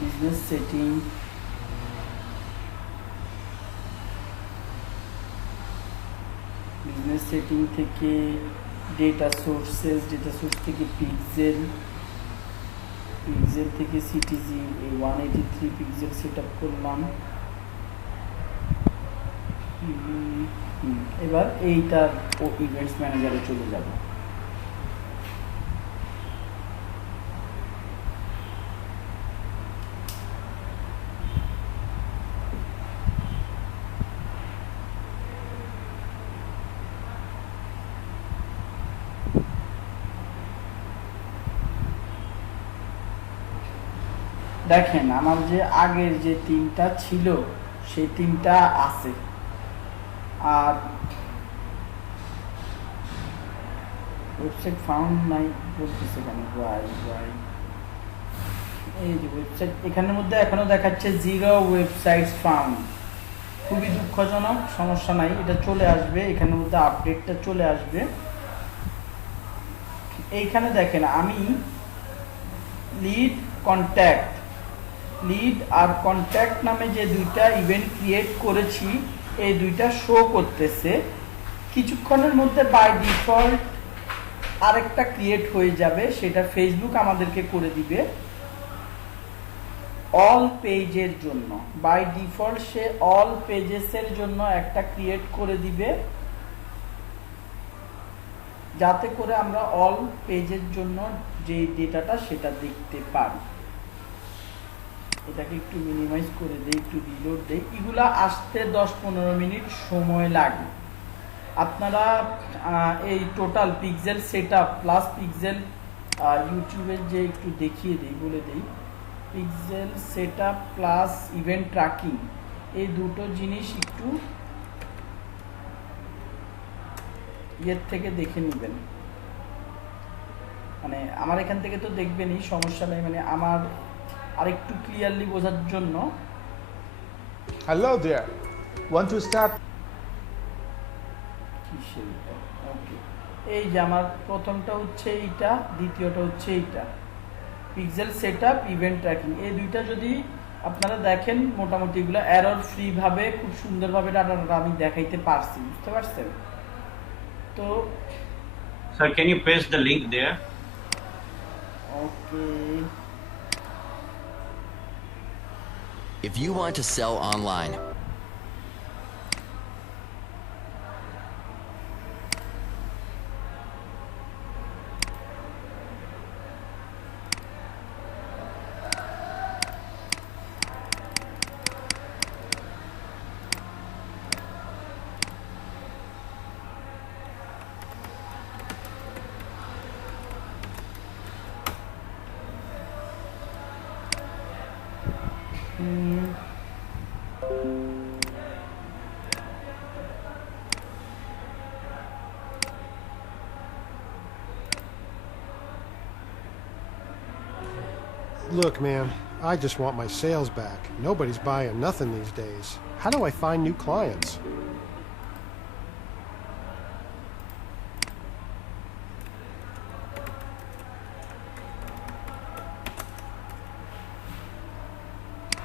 বিজনেস সেটিং, বিজনেস সেটিং থেকে ডেটা সোর্সেস, ডেটা সোর্স থেকে পিক্সেল, পিক্সেল থেকে সিটিজি, এই 183 পিক্সেল সেট আপ করলাম। এবার এইটার ইভেন্টস ম্যানেজারে চলে যাব। দেখেন আমার যে আগের যে টিমটা ছিল সেই টিমটা আছে, আর ওয়েবসাইট ফাউন্ড নাই বলতেছে কেন? এই যে ওয়েবসাইট এখানের মধ্যে এখনো দেখাচ্ছে 0 ওয়েবসাইটস ফাউন্ড। খুবই দুঃখজনক, সমস্যা নাই, এটা চলে আসবে, এখানের মধ্যে আপডেটটা চলে আসবে। এইখানে দেখেন আমি লিড আর কন্ট্যাক্ট নামে যে দুইটা ইভেন্ট ক্রিয়েট করেছি, এই দুইটা শো করতেছে। কিছুক্ষণের মধ্যে বাই ডিফল্ট আরেকটা ক্রিয়েট হয়ে যাবে, সেটা ফেসবুক আমাদেরকে করে দিবে অল পেজের জন্য। বাই ডিফল্ট সে অল পেজেসের জন্য একটা ক্রিয়েট করে দিবে, যাতে করে আমরা অল পেজের জন্য যে ডেটাটা সেটা দেখতে পারি। এটাকে একটু মিনিমাইজ করে দেই, একটু রিলোড দেই। এগুলা আসতে 10-15 মিনিট সময় লাগে। আপনারা এই total pixel setup plus pixel ইউটিউবের যে একটু দেখিয়ে দিই, বলে দিই, pixel setup plus event tracking, এই দুটো জিনিস একটু ইয়ের থেকে দেখে নেবেন। মানে আমার এখান থেকে তো দেখবেনই, সমস্যা নেই, মানে আমার আরেকটু ক্লিয়ারলি বোঝার জন্য। Hello there. Want to start? ওকে, এই যে আমার প্রথমটা হচ্ছে এইটা, দ্বিতীয়টা হচ্ছে এইটা, পিক্সেল সেটআপ ইভেন্ট ট্র্যাকিং। এই দুইটা যদি আপনারা দেখেন, মোটামুটি এগুলো এরর ফ্রি ভাবে খুব সুন্দরভাবে ডাটাটা আমি দেখাইতে পারছি, বুঝতে পারছেন তো? Sir, can you paste the link there? Okay, If you want to sell online, Look, man, I just want my sales back. Nobody's buying nothing these days. How do I find new clients?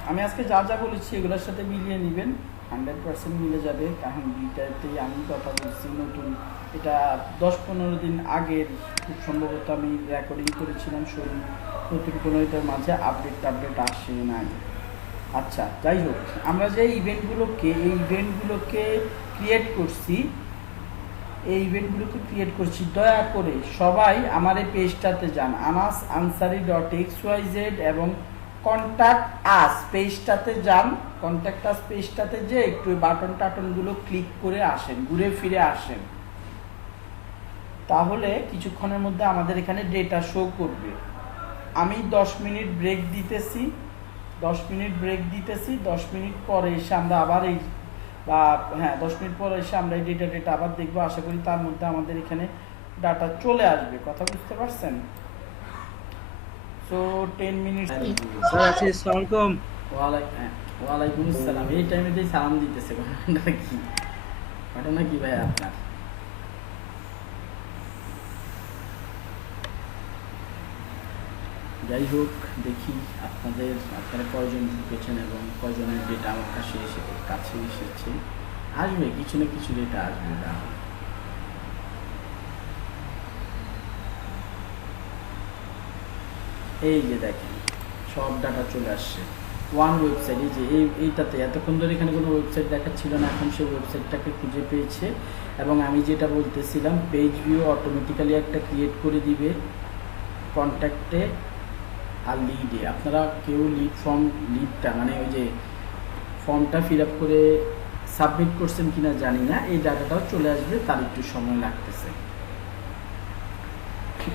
আমি আজকে যা যা বলেছি এগুলোর সাথে মিলিয়ে নেবেন, 100% মিলে যাবে। কারণ দুইটাতেই আমি কথা বলছি নতুন, এটা 10-15 দিন আগের খুব সম্ভবত আমি রেকর্ডিং করেছিলাম, শোরুম নতুন কোনো এটার মাঝে আপডেট আসে নাই। আচ্ছা, যাই হোক, আমরা যে ইভেন্টগুলোকে ক্রিয়েট করছি, দয়া করে সবাই আমার এই পেজটাতে যান, anasansari.xyz, এবং কন্ট্যাক্ট আস পেজটাতে যান। কন্ট্যাক্ট আস পেজটাতে যে একটু বাটনগুলো ক্লিক করে আসেন, ঘুরে ফিরে আসেন, তাহলে কিছুক্ষণের মধ্যে আমাদের এখানে ডেটা শো করবে। আমি 10 মিনিট ব্রেক দিতেছি, 10 মিনিট পরে এসে আমরা আবার 10 মিনিট পরে এসে আমরা এই ডেটা আবার দেখবো। আশা করি তার মধ্যে আমাদের এখানে ডাটা চলে আসবে। কথা বুঝতে পারছেন? So 10 minute. ওয়ালাইকুম আসসালাম। এই টাইমেতেই সালাম দিতেছে, ঘটনা কি ভাই আপনার? যাই হোক, দেখি আপনারা কয়জন ঢুকেছেন এবং কয়জনের ডেটা আমার কাছে এসেছে। আসবে কিছু না কিছু ডেটা আসবে। এই যে দেখেন সব ডাটা চলে আসছে ওয়ান ওয়েবসাইট। এই যে এইটাতে এতক্ষণ ধরে এখানে কোনো ওয়েবসাইট দেখাচ্ছিল না, এখন সেই ওয়েবসাইটটাকে খুঁজে পেয়েছে। এবং আমি যেটা বলতেছিলাম, পেজ ভিউ অটোমেটিক্যালি একটা ক্রিয়েট করে দিবে কন্ট্যাক্টে আর লিডে। আপনারা কেউ লিডটা মানে ওই যে ফর্মটা ফিল আপ করে সাবমিট করছেন কিনা জানি না, এই ডাটাটাও চলে আসবে, তার একটু সময় লাগতেছে।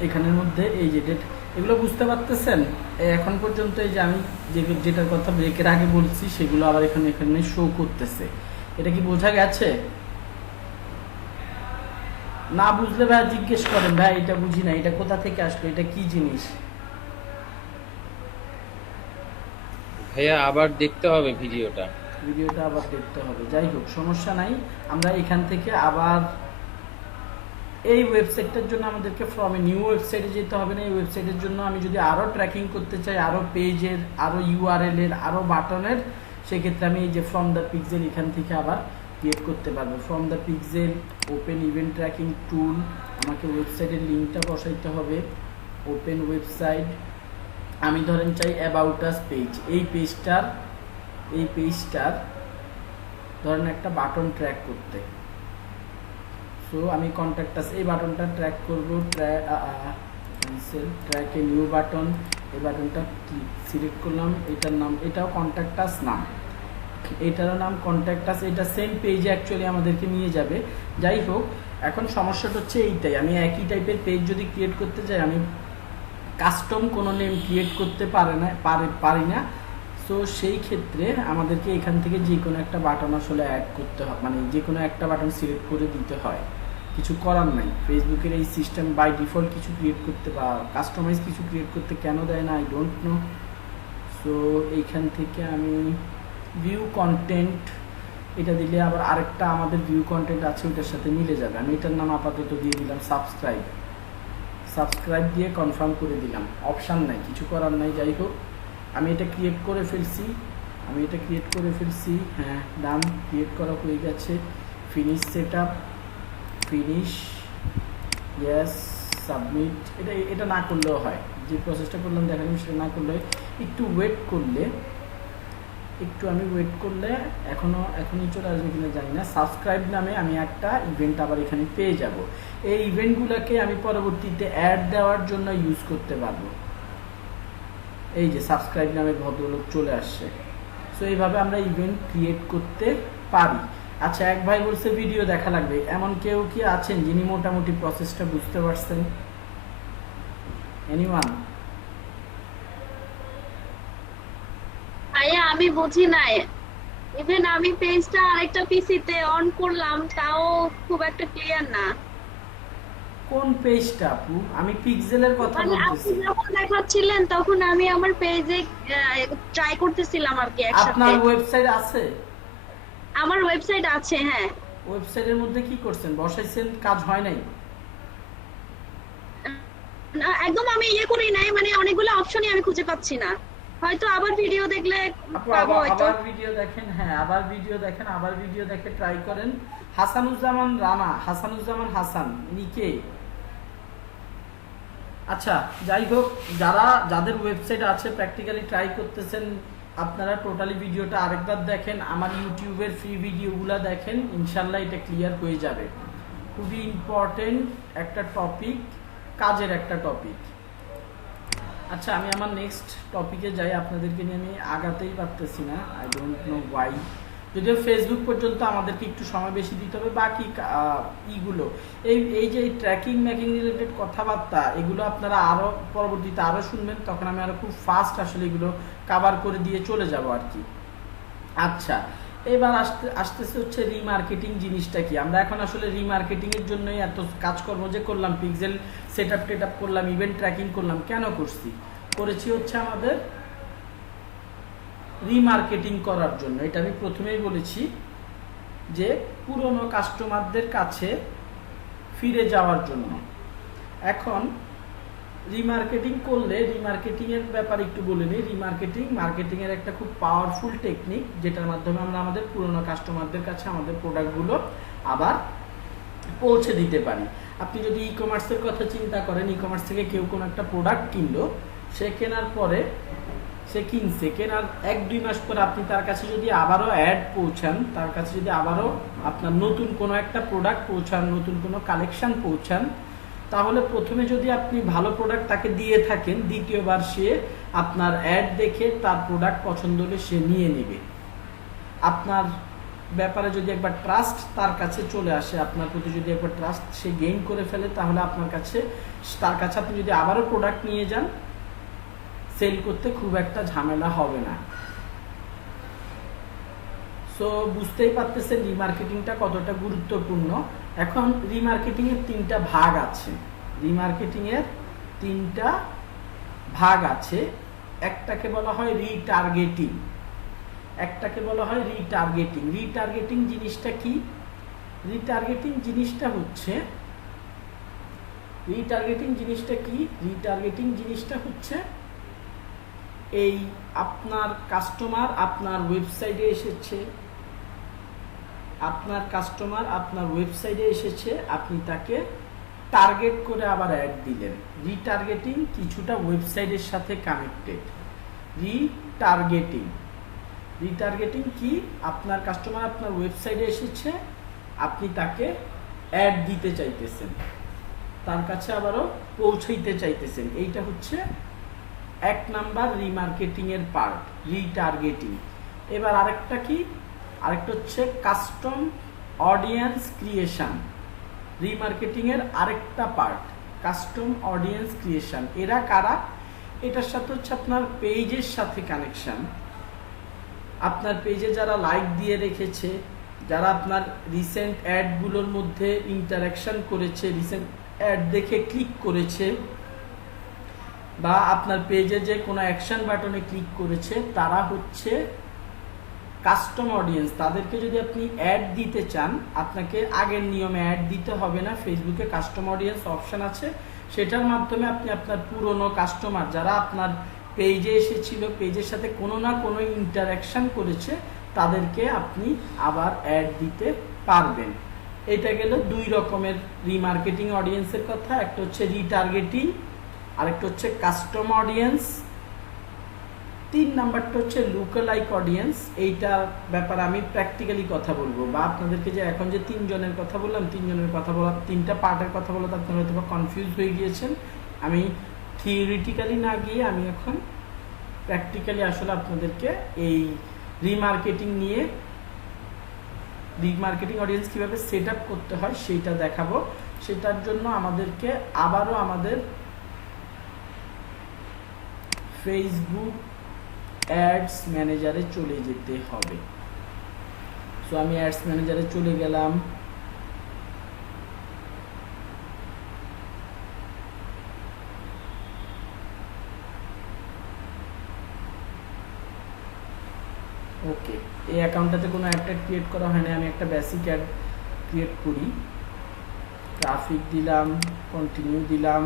এখানের মধ্যে এই যে ডেট, এগুলো বুঝতে পারতেছেন? এখন পর্যন্ত এই যে আমি যেটার কথা ব্রেকের আগে বলছি সেগুলো আবার এখানে শো করতেছে। এটা কি বোঝা গেছে? না বুঝলে ভাই জিজ্ঞেস করেন, ভাই এটা বুঝি না, এটা কোথা থেকে আসলো, এটা কি জিনিস? ভাইয়া আবার দেখতে হবে ভিডিওটা আবার দেখতে হবে। যাই হোক, সমস্যা নাই। আমরা এখান থেকে আবার এই ওয়েবসাইটটার জন্য আমাদেরকে ফ্রম এ নিউ ওয়েবসাইটে যেতে হবে না। এই ওয়েবসাইটের জন্য আমি যদি আরো ট্র্যাকিং করতে চাই, আরো পেজের, আরো ইউআরএল এর, আরো বাটনের, সেক্ষেত্রে আমি এই যে ফ্রম দ্য পিক্সেল এখান থেকে আবার ক্রিয়েট করতে পারবো। From the pixel open event tracking tool, আমাকে ওয়েবসাইটের লিঙ্কটা বসাইতে হবে। ওপেন ওয়েবসাইট, আমি ধরেন চাই অ্যাবাউট আস পেজ, এই পেজটার ধরেন একটা বাটন ট্র্যাক করতে। সো আমি কন্ট্যাক্ট আস এই বাটনটা ট্র্যাক করব, ট্র্যাকে নিউ বাটন, এই বাটনটা সিলেক্ট করলাম, এটার নাম, এটাও কন্ট্যাক্ট আস নাম, এটারও নাম কন্ট্যাক্ট আস। এটা সেম পেজে অ্যাকচুয়ালি আমাদেরকে নিয়ে যাবে। যাই হোক, এখন সমস্যাটা হচ্ছে এইটাই, আমি একই টাইপের পেজ যদি ক্রিয়েট করতে চাই, আমি কাস্টম কোনো নেম ক্রিয়েট করতে পারি না। সো সেই ক্ষেত্রে আমাদেরকে এখান থেকে যে কোনো একটা বাটন আসলে অ্যাড করতে হয়, মানে যে কোনো একটা বাটন সিলেক্ট করে দিতে হয়, কিছু করার নাই। ফেসবুকের এই সিস্টেম বাই ডিফল্ট কিছু ক্রিয়েট করতে বা কাস্টমাইজ কিছু ক্রিয়েট করতে কেন দেয় না, আই ডোন্ট নো। সো এইখান থেকে আমি ভিউ কন্টেন্ট এটা দিলে আবার আরেকটা আমাদের ভিউ কন্টেন্ট আছে, ওটার সাথে মিলে যাবে। আমি এটার নাম আপাতত দিয়ে দিলাম সাবস্ক্রাইব দিয়ে কনফার্ম করে দিলাম, অপশান নাই, কিছু করার নাই। যাই হোক, আমি এটা ক্রিয়েট করে ফেলছি, হ্যাঁ ডান, ক্রিয়েট করা হয়ে গেছে। Finish setup, finish, yes, submit. এটা না করলেও হয়, যে প্রসেসটা করলাম দেখালাম সেটা না করলে, একটু আমি ওয়েট করলে এখনই চলে আসবে কিনা জানি না। সাবস্ক্রাইব নামে আমি একটা ইভেন্ট আবার এখানে পেয়ে যাব। এই ইভেন্টগুলোকে আমি পরবর্তীতে অ্যাড দেওয়ার জন্য ইউজ করতে পারবো। এই যে সাবস্ক্রাইব নামে ভদ্রলোক চলে আসছে। সো এইভাবে আমরা ইভেন্ট ক্রিয়েট করতে পারি। আচ্ছা, এক ভাই বলছে ভিডিও দেখা লাগবে, এমন কেউ কি আছেন যিনি মোটামুটি প্রসেসটা বুঝতে পারছেন? এনিওয়ান? ভাইয়া আমি বুঝি নাই, ইভেন আমি পেজটা আরেকটা পিসিতে অন করলাম, তাও খুব একটা ক্লিয়ার না। কোন পেজটা আপু? আমি পিক্সেলের কথা মানে আপনি বলতেছি। যখন দেখাচ্ছিলেন তখন আমি আমার পেজে ট্রাই করতেছিলাম আর কি একসাথে। আপনার ওয়েবসাইট আছে? আমার ওয়েবসাইট আছে, হ্যাঁ। ওয়েবসাইটের মধ্যে কি করছেন? বসাইছেন, কাজ হয় নাই? না, একদম আমি করি নাই, মানে অনেকগুলো অপশনই আমি খুঁজে পাচ্ছি না। হয়তো আবার ভিডিও দেখলে আপু পাবো হয়তো। আবার ভিডিও দেখেন, হ্যাঁ আবার ভিডিও দেখেন, আবার ভিডিও দেখে ট্রাই করেন। হাসানুজ্জামান রানা, হাসানুজ্জামান হাসান নিকে। আচ্ছা যাই হোক, যাদের ওয়েবসাইট আছে প্র্যাকটিক্যালি ট্রাই করতেছেন, আপনারা টোটালি ভিডিওটা আরেকবার দেখেন, আমার ইউটিউবের ফ্রি ভিডিওগুলো দেখেন, ইনশাল্লাহ এটা ক্লিয়ার হয়ে যাবে। খুবই ইম্পর্টেন্ট একটা টপিক, কাজের একটা টপিক। আচ্ছা আমি আমার নেক্সট টপিকে যাই, আপনাদেরকে নিয়ে আমি আগাতেই পারতেছি না, আই ডোন্ট নো ওয়াই। যদিও ফেসবুক পর্যন্ত আমাদেরকে একটু সময় বেশি দিতে হবে, বাকি ইগুলো এই যে ট্র্যাকিং ম্যাকিং রিলেটেড কথাবার্তা, এগুলো আপনারা আরও পরবর্তীতে আরও শুনবেন, তখন আমি আরও খুব ফাস্ট আসলে এগুলো কাভার করে দিয়ে চলে যাব আর কি। আচ্ছা এবার আসতেছে হচ্ছে রিমার্কেটিং জিনিসটা কি। আমরা এখন আসলে রিমার্কেটিং এর জন্যই এত কাজকর্ম যে করলাম, পিক্সেল সেটআপ টেটআপ করলাম, ইভেন্ট ট্র্যাকিং করলাম, কেন করেছি হচ্ছে আমাদের রিমার্কেটিং করার জন্য। এটা আমি প্রথমেই বলেছি যে পুরনো কাস্টমারদের কাছে ফিরে যাওয়ার জন্য। এখন রিমার্কেটিং করলে, রিমার্কেটিং এর ব্যাপারে একটু বলে নিই। মার্কেটিং এর একটা খুব পাওয়ারফুল টেকনিক, যেটার মাধ্যমে আমরা আমাদের পুরনো কাস্টমারদের কাছে আমাদের প্রোডাক্টগুলো আবার পৌঁছে দিতে পারি। আপনি যদি ই কমার্সের কথা চিন্তা করেন, ই কমার্স থেকে কেউ কোনো একটা প্রোডাক্ট কিনলো, সে কেনার পরে কেনার 1-2 মাস পরে আপনি তার কাছে যদি আবারও অ্যাড পৌঁছান, তার কাছে যদি আবারও আপনার নতুন কোনো একটা প্রোডাক্ট পৌঁছান, নতুন কোনো কালেকশন পৌঁছান, তাহলে প্রথমে যদি আপনি ভালো প্রোডাক্ট তাকে দিয়ে থাকেন, দ্বিতীয়বার সে আপনার অ্যাড দেখে তার প্রোডাক্ট পছন্দ হলে সে নিয়ে নেবে। আপনার ব্যাপারে যদি একবার ট্রাস্ট তার কাছে চলে আসে, আপনার প্রতি যদি একবার ট্রাস্ট সে গেইন করে ফেলে, তাহলে তার কাছে আপনি যদি আবারও প্রোডাক্ট নিয়ে যান, সেল করতে খুব একটা ঝামেলা হবে না। সো বুঝতেই পারতেছেন রিমার্কেটিংটা কতটা গুরুত্বপূর্ণ। এখন রিমার্কেটিং এর 3টা ভাগ আছে। একটাকে বলা হয় রিটার্গেটিং, রিটার্গেটিং জিনিসটা কি? রিটার্গেটিং জিনিসটা হচ্ছে এই আপনার কাস্টমার আপনার ওয়েবসাইটে এসেছে, আপনি তাকে টার্গেট করে আবার অ্যাড দিলেন। রিটার্গেটিং কিছুটা ওয়েবসাইটের সাথে কানেক্টেড। রিটার্গেটিং কি? আপনার কাস্টমার আপনার ওয়েবসাইটে এসেছে, আপনি তাকে অ্যাড দিতে চাইতেছেন, তার কাছে আবারও পৌঁছাইতে চাইতেছেন। এইটা হচ্ছে 1 নাম্বার রিমার্কেটিং এর পার্ট, রিটার্গেটিং। এবার আরেকটা হচ্ছে কাস্টম অডিয়েন্স ক্রিয়েশন। রিমার্কেটিং এর আরেকটা পার্ট কাস্টম অডিয়েন্স ক্রিয়েশন। এরা কারা? এটার সাথে হচ্ছে আপনার পেজের সাথে কানেকশন। আপনার পেজে যারা লাইক দিয়ে রেখেছে, যারা আপনার রিসেন্ট অ্যাডগুলোর মধ্যে ইন্টারাকশন করেছে, রিসেন্ট অ্যাড দেখে ক্লিক করেছে, বা আপনার পেজে যে কোনো অ্যাকশন বাটনে ক্লিক করেছে, তারা হচ্ছে কাস্টম অডিয়েন্স। তাদেরকে যদি আপনি অ্যাড দিতে চান, আপনাকে আগের নিয়মে অ্যাড দিতে হবে না। ফেসবুকে কাস্টম অডিয়েন্স অপশন আছে, সেটার মাধ্যমে আপনি আপনার পুরনো কাস্টমার যারা আপনার পেজে এসেছিল, পেজের সাথে কোনো না কোনো ইন্টারাকশন করেছে, তাদেরকে আপনি আবার অ্যাড দিতে পারবেন। এটা গেল 2 রকমের রিমার্কেটিং অডিয়েন্সের কথা। একটা হচ্ছে রিটার্গেটিং, আরেকটা হচ্ছে কাস্টম অডিয়েন্স। 3 নাম্বারটা হচ্ছে লুকালাইক অডিয়েন্স। এইটার ব্যাপারে আমি প্র্যাকটিক্যালি কথা বলবো, বা আপনাদেরকে যে এখন যে 3 জনের কথা বললাম, 3 জনের কথা বলা, 3টা পার্টের কথা বলা, আপনারা হয়তো কনফিউজ হয়ে গিয়েছেন। আমি থিওরিটিক্যালি না গিয়ে আমি এখন প্র্যাকটিক্যালি আসলে আপনাদেরকে এই রিমার্কেটিং অডিয়েন্স কিভাবে সেট আপ করতে হয় সেইটা দেখাবো। সেটার জন্য আমাদেরকে আবারও আমাদের ফেসবুক অ্যাডস ম্যানেজারে চলে যেতে হবে। সো আমি অ্যাডস ম্যানেজারে চলে গেলাম। ওকে, এই অ্যাকাউন্টটাতে কোনো অ্যাড ক্রিয়েট করা হয় না, আমি একটা বেসিক অ্যাড ক্রিয়েট করি। ট্রাফিক দিলাম, কন্টিনিউ দিলাম,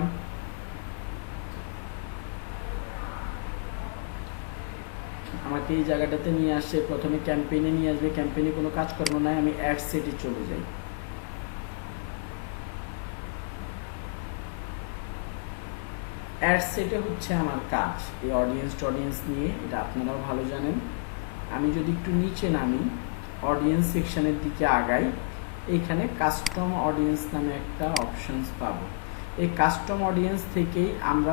আমাকে এই জায়গাটাতে নিয়ে আসছে, প্রথমে ক্যাম্পেইনে নিয়ে আসবে, ক্যাম্পেইনে কোনো কাজকর্ম নাই, আমি অ্যাড সেটে চলে যাই। অ্যাড সেটে হচ্ছে আমার কাজ এই অডিয়েন্স নিয়ে, এটা আপনারাও ভালো জানেন। আমি যদি একটু নিচে নামি, অডিয়েন্স সেকশনের দিকে আগাই, এইখানে কাস্টম অডিয়েন্স নামে একটা অপশনস পাবো। এই কাস্টম অডিয়েন্স থেকেই আমরা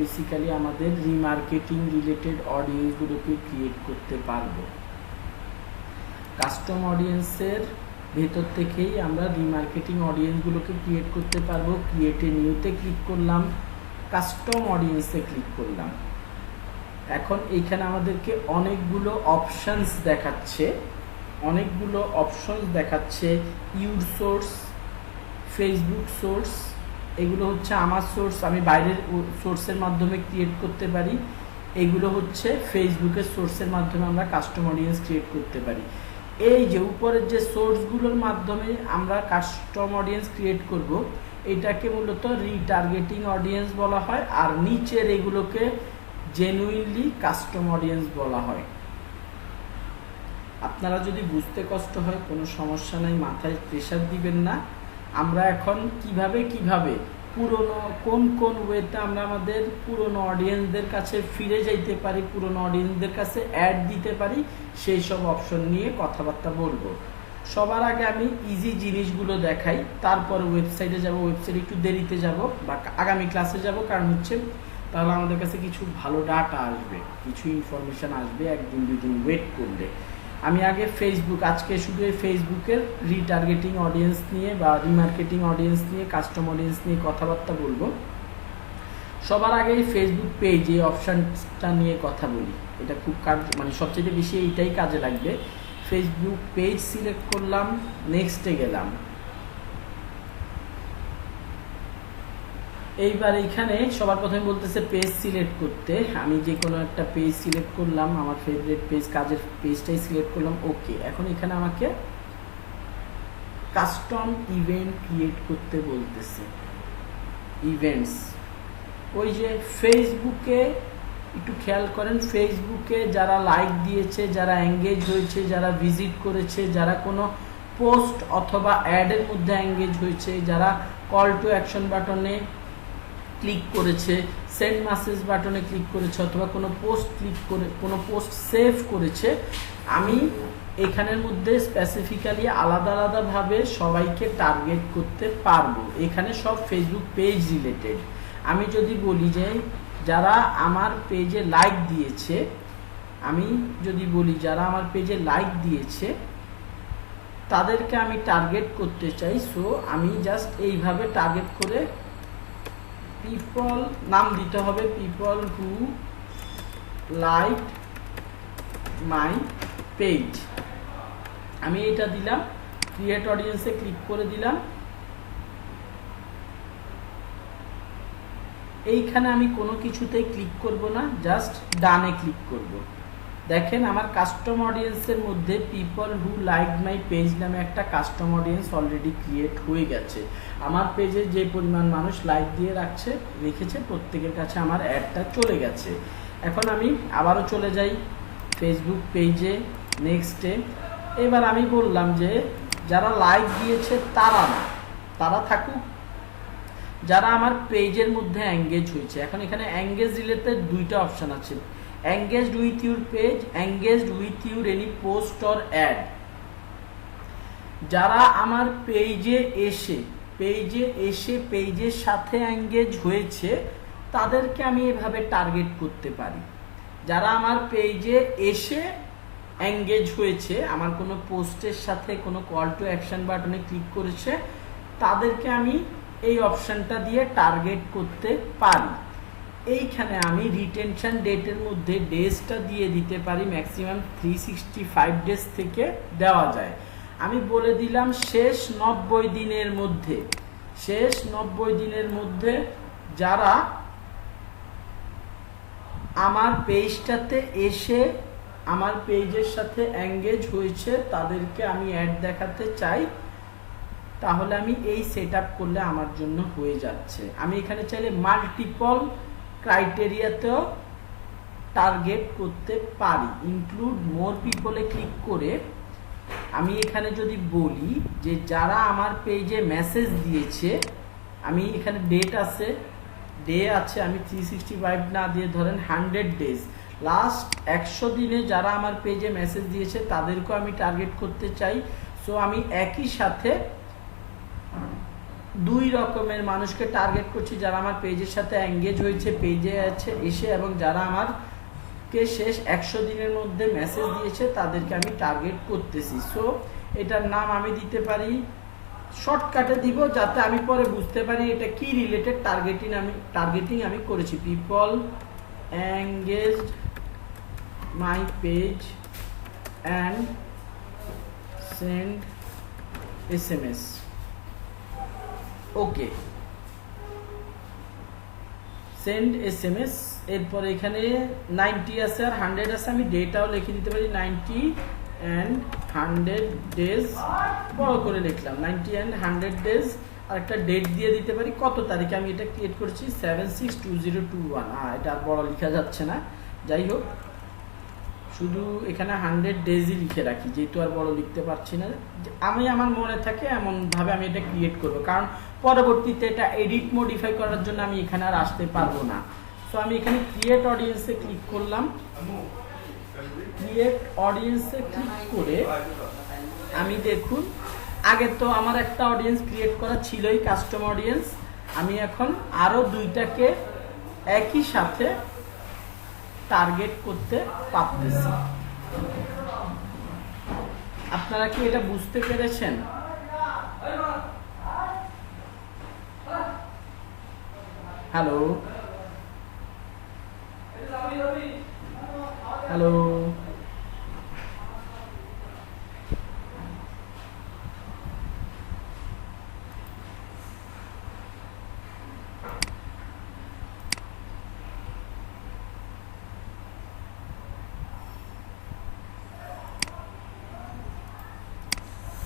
বেসিক্যালি আমাদের রিমার্কেটিং রিলেটেড অডিয়েন্সগুলোকে ক্রিয়েট করতে পারবো। কাস্টম অডিয়েন্সের ভেতর থেকেই আমরা রিমার্কেটিং অডিয়েন্সগুলোকে ক্রিয়েট করতে পারবো। ক্রিয়েটে নিউতে ক্লিক করলাম, কাস্টম অডিয়েন্সে ক্লিক করলাম। এখন এইখানে আমাদেরকে অনেকগুলো অপশনস দেখাচ্ছে, ইউর সোর্স, ফেসবুক সোর্স, এগুলো হচ্ছে আমার সোর্স, আমি বাইরের সোর্সের মাধ্যমে ক্রিয়েট করতে পারি। এগুলো হচ্ছে ফেসবুকের সোর্সের মাধ্যমে আমরা কাস্টম অডিয়েন্স ক্রিয়েট করতে পারি। এই যে উপরের যে সোর্সগুলোর মাধ্যমে আমরা কাস্টম অডিয়েন্স ক্রিয়েট করব, এটাকে মূলত রিটার্গেটিং অডিয়েন্স বলা হয়, আর নিচের এগুলোকে জেনুইনলি কাস্টম অডিয়েন্স বলা হয়। আপনারা যদি বুঝতে কষ্ট হয় কোনো সমস্যা নাই, মাথায় প্রেশার দিবেন না। আমরা এখন কিভাবে পুরনো কোন ওয়েতে আমরা আমাদের পুরনো অডিয়েন্সদের কাছে ফিরে যাইতে পারি, পুরনো অডিয়েন্সদের কাছে অ্যাড দিতে পারি, সেই সব অপশন নিয়ে কথাবার্তা বলবো। সবার আগে আমি ইজি জিনিসগুলো দেখাই, তারপর ওয়েবসাইটে যাব। ওয়েবসাইটে একটু দেরিতে যাব বা আগামী ক্লাসে যাব, কারণ হচ্ছে তাহলে আমাদের কাছে কিছু ভালো ডাটা আসবে, কিছু ইনফরমেশন আসবে 1 দিন 2 দিন ওয়েট করলে। আমি আগে আজকে শুধু এই ফেসবুকের রিটার্গেটিং অডিয়েন্স নিয়ে বা রিমার্কেটিং অডিয়েন্স নিয়ে, কাস্টম অডিয়েন্স নিয়ে কথাবার্তা বলবো। সবার আগে ফেসবুক পেজ এই অপশনটা নিয়ে কথা বলি, এটা খুব সবচেয়ে বেশি এইটাই কাজে লাগবে। ফেসবুক পেজ সিলেক্ট করলাম, নেক্সটে গেলাম। এইবার এখানে সবার প্রথমে বলতেছে পেজ সিলেক্ট করতে, আমি যে কোনো একটা পেজ সিলেক্ট করলাম, আমার ফেভারিট পেজ, কাজের পেজটাই সিলেক্ট করলাম। ওকে, এখন এখানে আমাকে কাস্টম ইভেন্ট ক্রিয়েট করতে বলতেছে। ইভেন্টস, ওই যে ফেসবুকে একটু খেয়াল করেন, ফেসবুকে যারা লাইক দিয়েছে, যারা এঙ্গেজ হয়েছে, যারা ভিজিট করেছে, যারা কোনো পোস্ট অথবা অ্যাডের মধ্যে এঙ্গেজ হয়েছে, যারা কল টু অ্যাকশন বাটনে ক্লিক করেছে, সেন্ড মেসেজ বাটনে ক্লিক করেছে, অথবা কোনো পোস্ট ক্লিক করে কোনো পোস্ট সেভ করেছে, আমি এখানের মধ্যে স্পেসিফিক্যালি আলাদাভাবে সবাইকে টার্গেট করতে পারবো। এখানে সব ফেসবুক পেজ রিলেটেড। আমি যদি বলি যে যারা আমার পেজে লাইক দিয়েছে, তাদেরকে আমি টার্গেট করতে চাই। সো আমি জাস্ট এইভাবে টার্গেট করে পিপল নাম দিতে হবে, people who like my page. আমি এটা দিলাম, ক্রিয়েট অডিয়েন্সে ক্লিক করে দিলাম। এইখানে আমি কোনো কিছুতেই ক্লিক করব না, জাস্ট ডানে ক্লিক করব। দেখেন আমার কাস্টম অডিয়েন্সের মধ্যে people who like my page নামে একটা কাস্টম অডিয়েন্স অলরেডি ক্রিয়েট হয়ে গেছে। আমার পেজে যে পরিমাণ মানুষ লাইক দিয়ে রেখেছে প্রত্যেকের কাছে আমার অ্যাডটা চলে গেছে। এখন আমি আবারও চলে যাই ফেসবুক পেজে, নেক্সটে। এবার আমি বললাম যে যারা লাইক দিয়েছে তারা না, তারা থাকুক, যারা আমার পেজের মধ্যে এঙ্গেজ হয়েছে। এখন এখানে এঙ্গেজ রিলেটেড 2টা অপশন আছে, engaged with your page, engaged with your any post or ad। যারা আমার পেজে এসে পেজের সাথে এঙ্গেজ হয়েছে তাদেরকে আমি এভাবে টার্গেট করতে পারি। যারা আমার পেজে এসে এঙ্গেজ হয়েছে, আমার কোনো পোস্টের সাথে কোনো কল টু অ্যাকশন বাটনে ক্লিক করেছে, তাদেরকে আমি এই অপশনটা দিয়ে টার্গেট করতে পারি। এইখানে আমি রিটেনশন ডেটের মধ্যে ডেজটা দিয়ে দিতে পারি, ম্যাক্সিমাম 365 ডেজ থেকে দেওয়া যায়। আমি বলে দিলাম শেষ 90 দিনের মধ্যে যারা আমার পেজটাতে এসে আমার পেজের সাথে এঙ্গেজ হয়েছে তাদেরকে আমি অ্যাড দেখাতে চাই, তাহলে আমি এই সেটআপ করলে আমার জন্য হয়ে যাচ্ছে। আমি এখানে চাইলে মাল্টিপল ক্রাইটেরিয়াতেও টার্গেট করতে পারি। ইনক্লুড মোর পিপলে ক্লিক করে আমি এখানে যদি বলি যে যারা আমার পেজে মেসেজ দিয়েছে, আমি এখানে ডেট আছে, ডে আছে, আমি 365 না দিয়ে ধরেন 100 ডেজ, লাস্ট 100 দিনে যারা আমার পেজে মেসেজ দিয়েছে তাদেরকেও আমি টার্গেট করতে চাই। সো আমি একই সাথে দুই রকমের মানুষকে টার্গেট করছি, যারা আমার পেজের সাথে এঙ্গেজ হয়েছে পেজে আছে এসে, এবং যারা আমারকে শেষ 100 দিনের মধ্যে মেসেজ দিয়েছে তাদেরকে আমি টার্গেট করতেছি। সো এটার নাম আমি দিতে পারি, শর্টকাটে দিব যাতে আমি পরে বুঝতে পারি এটা কি রিলেটেড টার্গেটিং আমি করেছি। People engaged my page and send SMS। Okay, send SMS। এরপরে এখানে 90 আছে আর 100 আছে, আমি ডেটাও লিখে দিতে পারি 90 and 100 days, বড় করে লিখলাম 90 and 100 days, আর একটা ডেট দিয়ে দিতে পারি কত তারিখে আমি এটা ক্রিয়েট করছি, 762021। এটা আর বড় লেখা যাচ্ছে না, যাই হোক শুধু এখানে 100 ডেজই লিখে রাখি, যেহেতু আর বড় লিখতে পারছি না। আমি আমার মনে থাকে এমনভাবে আমি এটা ক্রিয়েট করব, কারণ পরবর্তীতে এটা এডিট মডিফাই করার জন্য আমি এখানে আর আসতে পারবো না। সো আমি এখানে ক্রিয়েট অডিয়েন্সে ক্লিক করলাম। ক্রিয়েট অডিয়েন্সে ক্লিক করে আমি দেখুন আগে তো আমার একটা অডিয়েন্স ক্রিয়েট করা ছিলই, কাস্টম অডিয়েন্স। আমি এখন আরো দুইটাকে একই সাথে টার্গেট করতে পারতেছি। আপনারা কি এটা বুঝতে পেরেছেন? হ্যালো হ্যালো,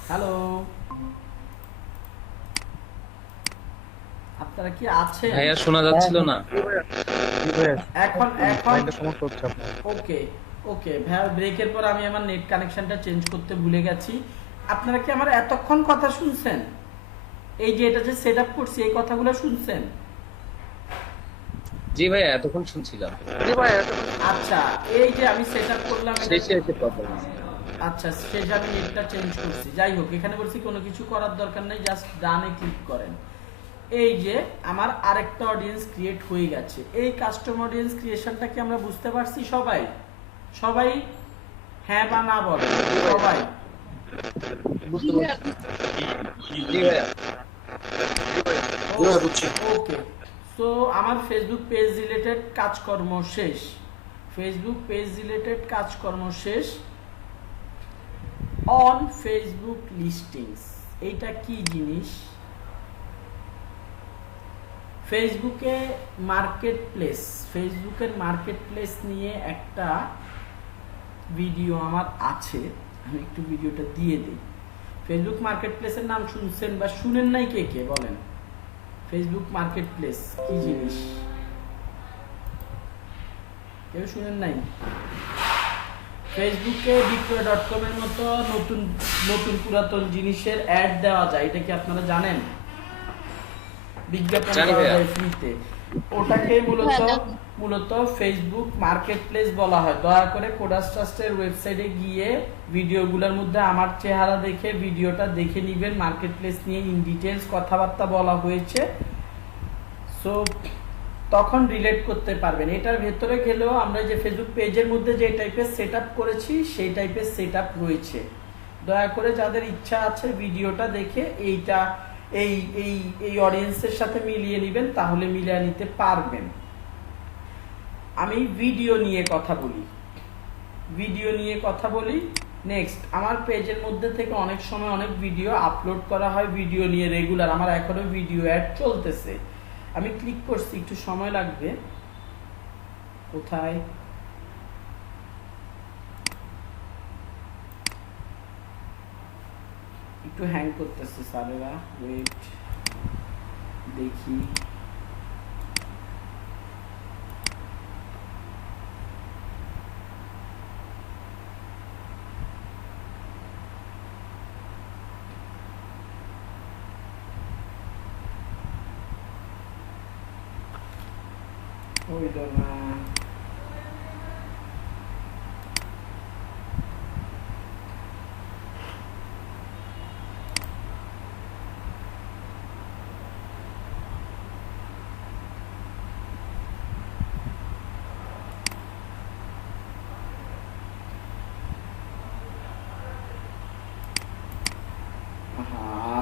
হ্যালো, আপনারা কি আছেন? ভাইয়া শোনা যাচ্ছিল না। এখন ওকে ওকে ভাই, ব্রেকের পর আমি আমার নেট কানেকশনটা চেঞ্জ করতে ভুলে গেছি। আপনারা কি আমার এতক্ষণ কথা শুনছেন? এই যে এটা যে সেটআপ করছি এই কথাগুলো শুনছেন? জি ভাইয়া এতক্ষণ শুনছিলাম। আচ্ছা, এই যে আমি সেটআপ করলাম, শেষে এসে কথা বলছি। আচ্ছা সেটা আমি নেটটা চেঞ্জ করছি। যাই হোক, এখানে বলছি কোনো কিছু করার দরকার নেই, জাস্ট ডানে ক্লিক করেন। এই যে আমার আরেকটা অডিয়েন্স ক্রিয়েট হয়ে গেছে। এই কাস্টম অডিয়েন্স ক্রিয়েশনটা কি আমরা বুঝতে পারছি সবাই? সবাই হ্যাঁ বা না বলে? সবাই ওকে। সো আমার ফেসবুক পেজ রিলেটেড কাজকর্ম শেষ। ফেসবুক পেজ রিলেটেড কাজকর্ম শেষ। অন ফেসবুক লিস্টিংস, এইটা কি জিনিস? ফেসবুকে মার্কেট প্লেস, ফেসবুকের মার্কেট প্লেস নিয়ে একটা ভিডিও আমার আছে, আমি একটু ভিডিওটা দিয়ে দিই। ফেসবুক মার্কেট প্লেসের নাম শুনছেন বা শুনেন নাই কে কে বলেন? ফেসবুক মার্কেট প্লেস কি জিনিস? কেউ শুনেন নাই? ফেসবুকে বিক্রয়.com এর মতো নতুন নতুন পুরাতন জিনিসের অ্যাড দেওয়া যায়, এটা কি আপনারা জানেন? বিজ্ঞাপন দেওয়া যায় ফ্রিতে, ওটাকে মূলত ফেসবুক মার্কেট প্লেস বলা হয়। দয়া করে কোডাস ট্রাস্টের ওয়েবসাইটে গিয়ে ভিডিওগুলোর মধ্যে আমার চেহারা দেখে ভিডিওটা দেখে নেবেন। মার্কেট প্লেস নিয়ে ইন ডিটেলস কথাবার্তা বলা হয়েছে, সো তখন রিলেট করতে পারবেন। এটার ভেতরে গেলেও আমরা যে ফেসবুক পেজের মধ্যে যে টাইপের সেটআপ করেছি সেই টাইপের সেটআপ রয়েছে। দয়া করে যাদের ইচ্ছা আছে ভিডিওটা দেখে এইটা এই এই এই অডিয়েন্সের সাথে মিলিয়ে নেবেন, তাহলে মিলিয়ে নিতে পারবেন। আমি ভিডিও নিয়ে কথা বলি। নেক্সট, আমার পেজের মধ্যে থেকে অনেক সময় অনেক ভিডিও আপলোড করা হয়, ভিডিও নিয়ে রেগুলার। আমার এখনো ভিডিও অ্যাড চলতেছে, আমি ক্লিক করছি, একটু সময় লাগবে। কোথায়? একটু হ্যাং করতেছে স্যারেরা, ওয়েট দেখি। হইল না। আহা,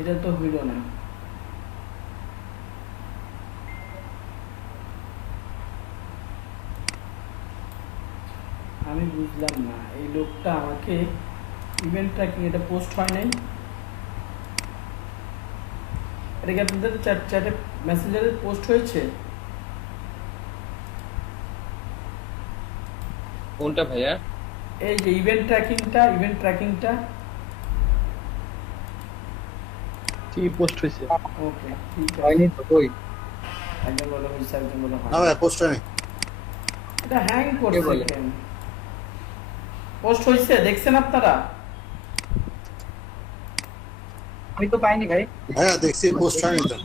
এটা তো হইল না। আমি বুঝলাম না, এই লোকটা আমাকে ইভেন্ট ট্র্যাকিং, এটা পোস্ট হয় নাই? এটা কি আপনাদের চ্যাটে মেসেঞ্জারে পোস্ট হয়েছে? কোনটা ভাইয়া? এই যে ইভেন্ট ট্র্যাকিংটা কি পোস্ট হয়েছে? ওকে, ঠিক আছে। হয়নি তো কই? একজন বলে হয়েছে, একজন বলে হয় না ভাই পোস্ট হয়নি। এটা হ্যাং করছে কেন? পোস্ট হয়েছে দেখছেন আপনারা? আমি তো পাইনি ভাই। হ্যাঁ দেখছি পোস্ট হয়নি তো।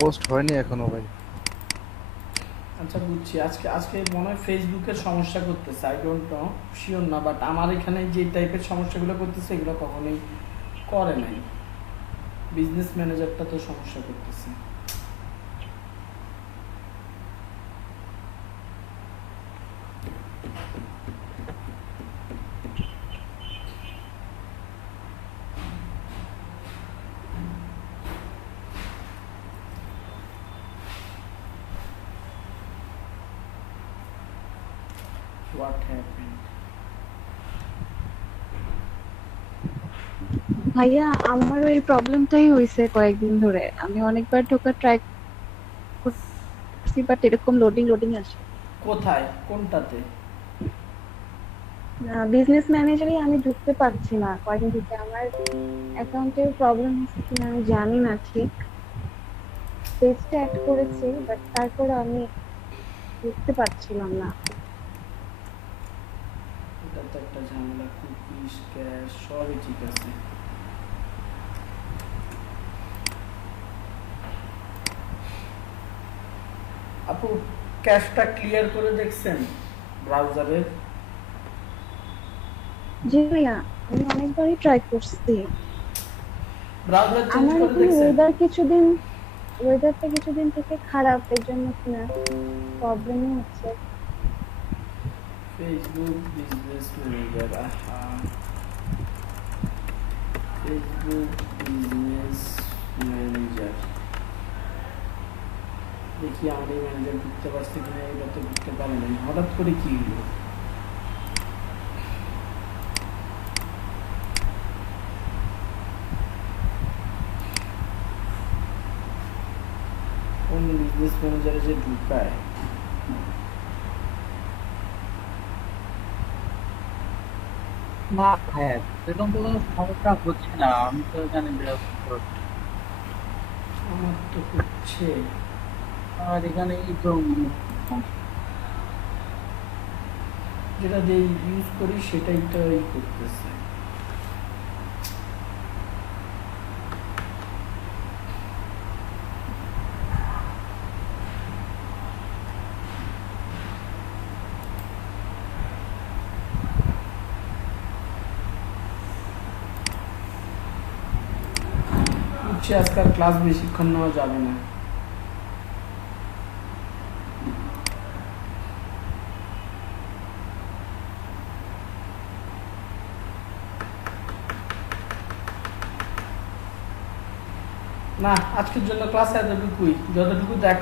পোস্ট হয়নি এখনো ভাই। আচ্ছা বুঝছি, আজকে মনে হয় ফেসবুকের সমস্যা করতেছে, আই ডোন্ট নো, শিওর না, বাট আমার এখানে যে টাইপের সমস্যাগুলো করতেছে এগুলো কখনোই করে নাই। বিজনেস ম্যানেজারটা তো সমস্যা করতেছে। What happened? ভাইয়া আমারও এই প্রবলেমটাই হয়েছে কয়েকদিন ধরে। আমি অনেকবার ঢোকার ট্রাই করছি বাট এরকম লোডিং আসে। কোথায়, কোনটাতে? বিজনেস ম্যানেজারে আমি ঢুকতে পারছি না কয়েকদিন থেকে। আমার অ্যাকাউন্টের প্রবলেম হচ্ছে কিনা আমি জানি না ঠিক। পেজটা অ্যাড করেছি বাট তারপরে আমি ঢুকতে পারছিলাম না। এটা তো একটা ঝামেলা, কুকিজ ক্যাশ সবই ঠিক আছে। আপু ক্যাশটা ক্লিয়ার করে দেখছেন ব্রাউজারে? জি ভাইয়া, আমি অনেকবারই ট্রাই করছি। ব্রাউজার চেঞ্জ আমার করে দেখছেন? ওয়েদারটা কিছুদিন থেকে খারাপ, এর জন্য কিনা প্রবলেমই হচ্ছে। ফেসবুক বিজনেস ম্যানেজার, আহা, ফেসবুক বিজনেস ম্যানেজার, দেখি আমার এই ম্যানেজার ঢুকতে পারছে কিনা। এটা তো ঢুকতে পারে নাই, হঠাৎ করে কি হলো? কোন বিজনেস ম্যানেজারে যে ঢুকায়? না হ্যাঁ, সেরকম তো কোনো সমস্যা হচ্ছে না, আমি তো জানি আমার তো হচ্ছে। আমার এখানে এই তো যেটা দিয়ে ইউজ করি সেটাই তো করতেছে। আজকাল ক্লাস বেশিক্ষণ নেওয়া যাবে না। না, আজকের জন্য ক্লাস এতটুকুই, যতটুকু দেখা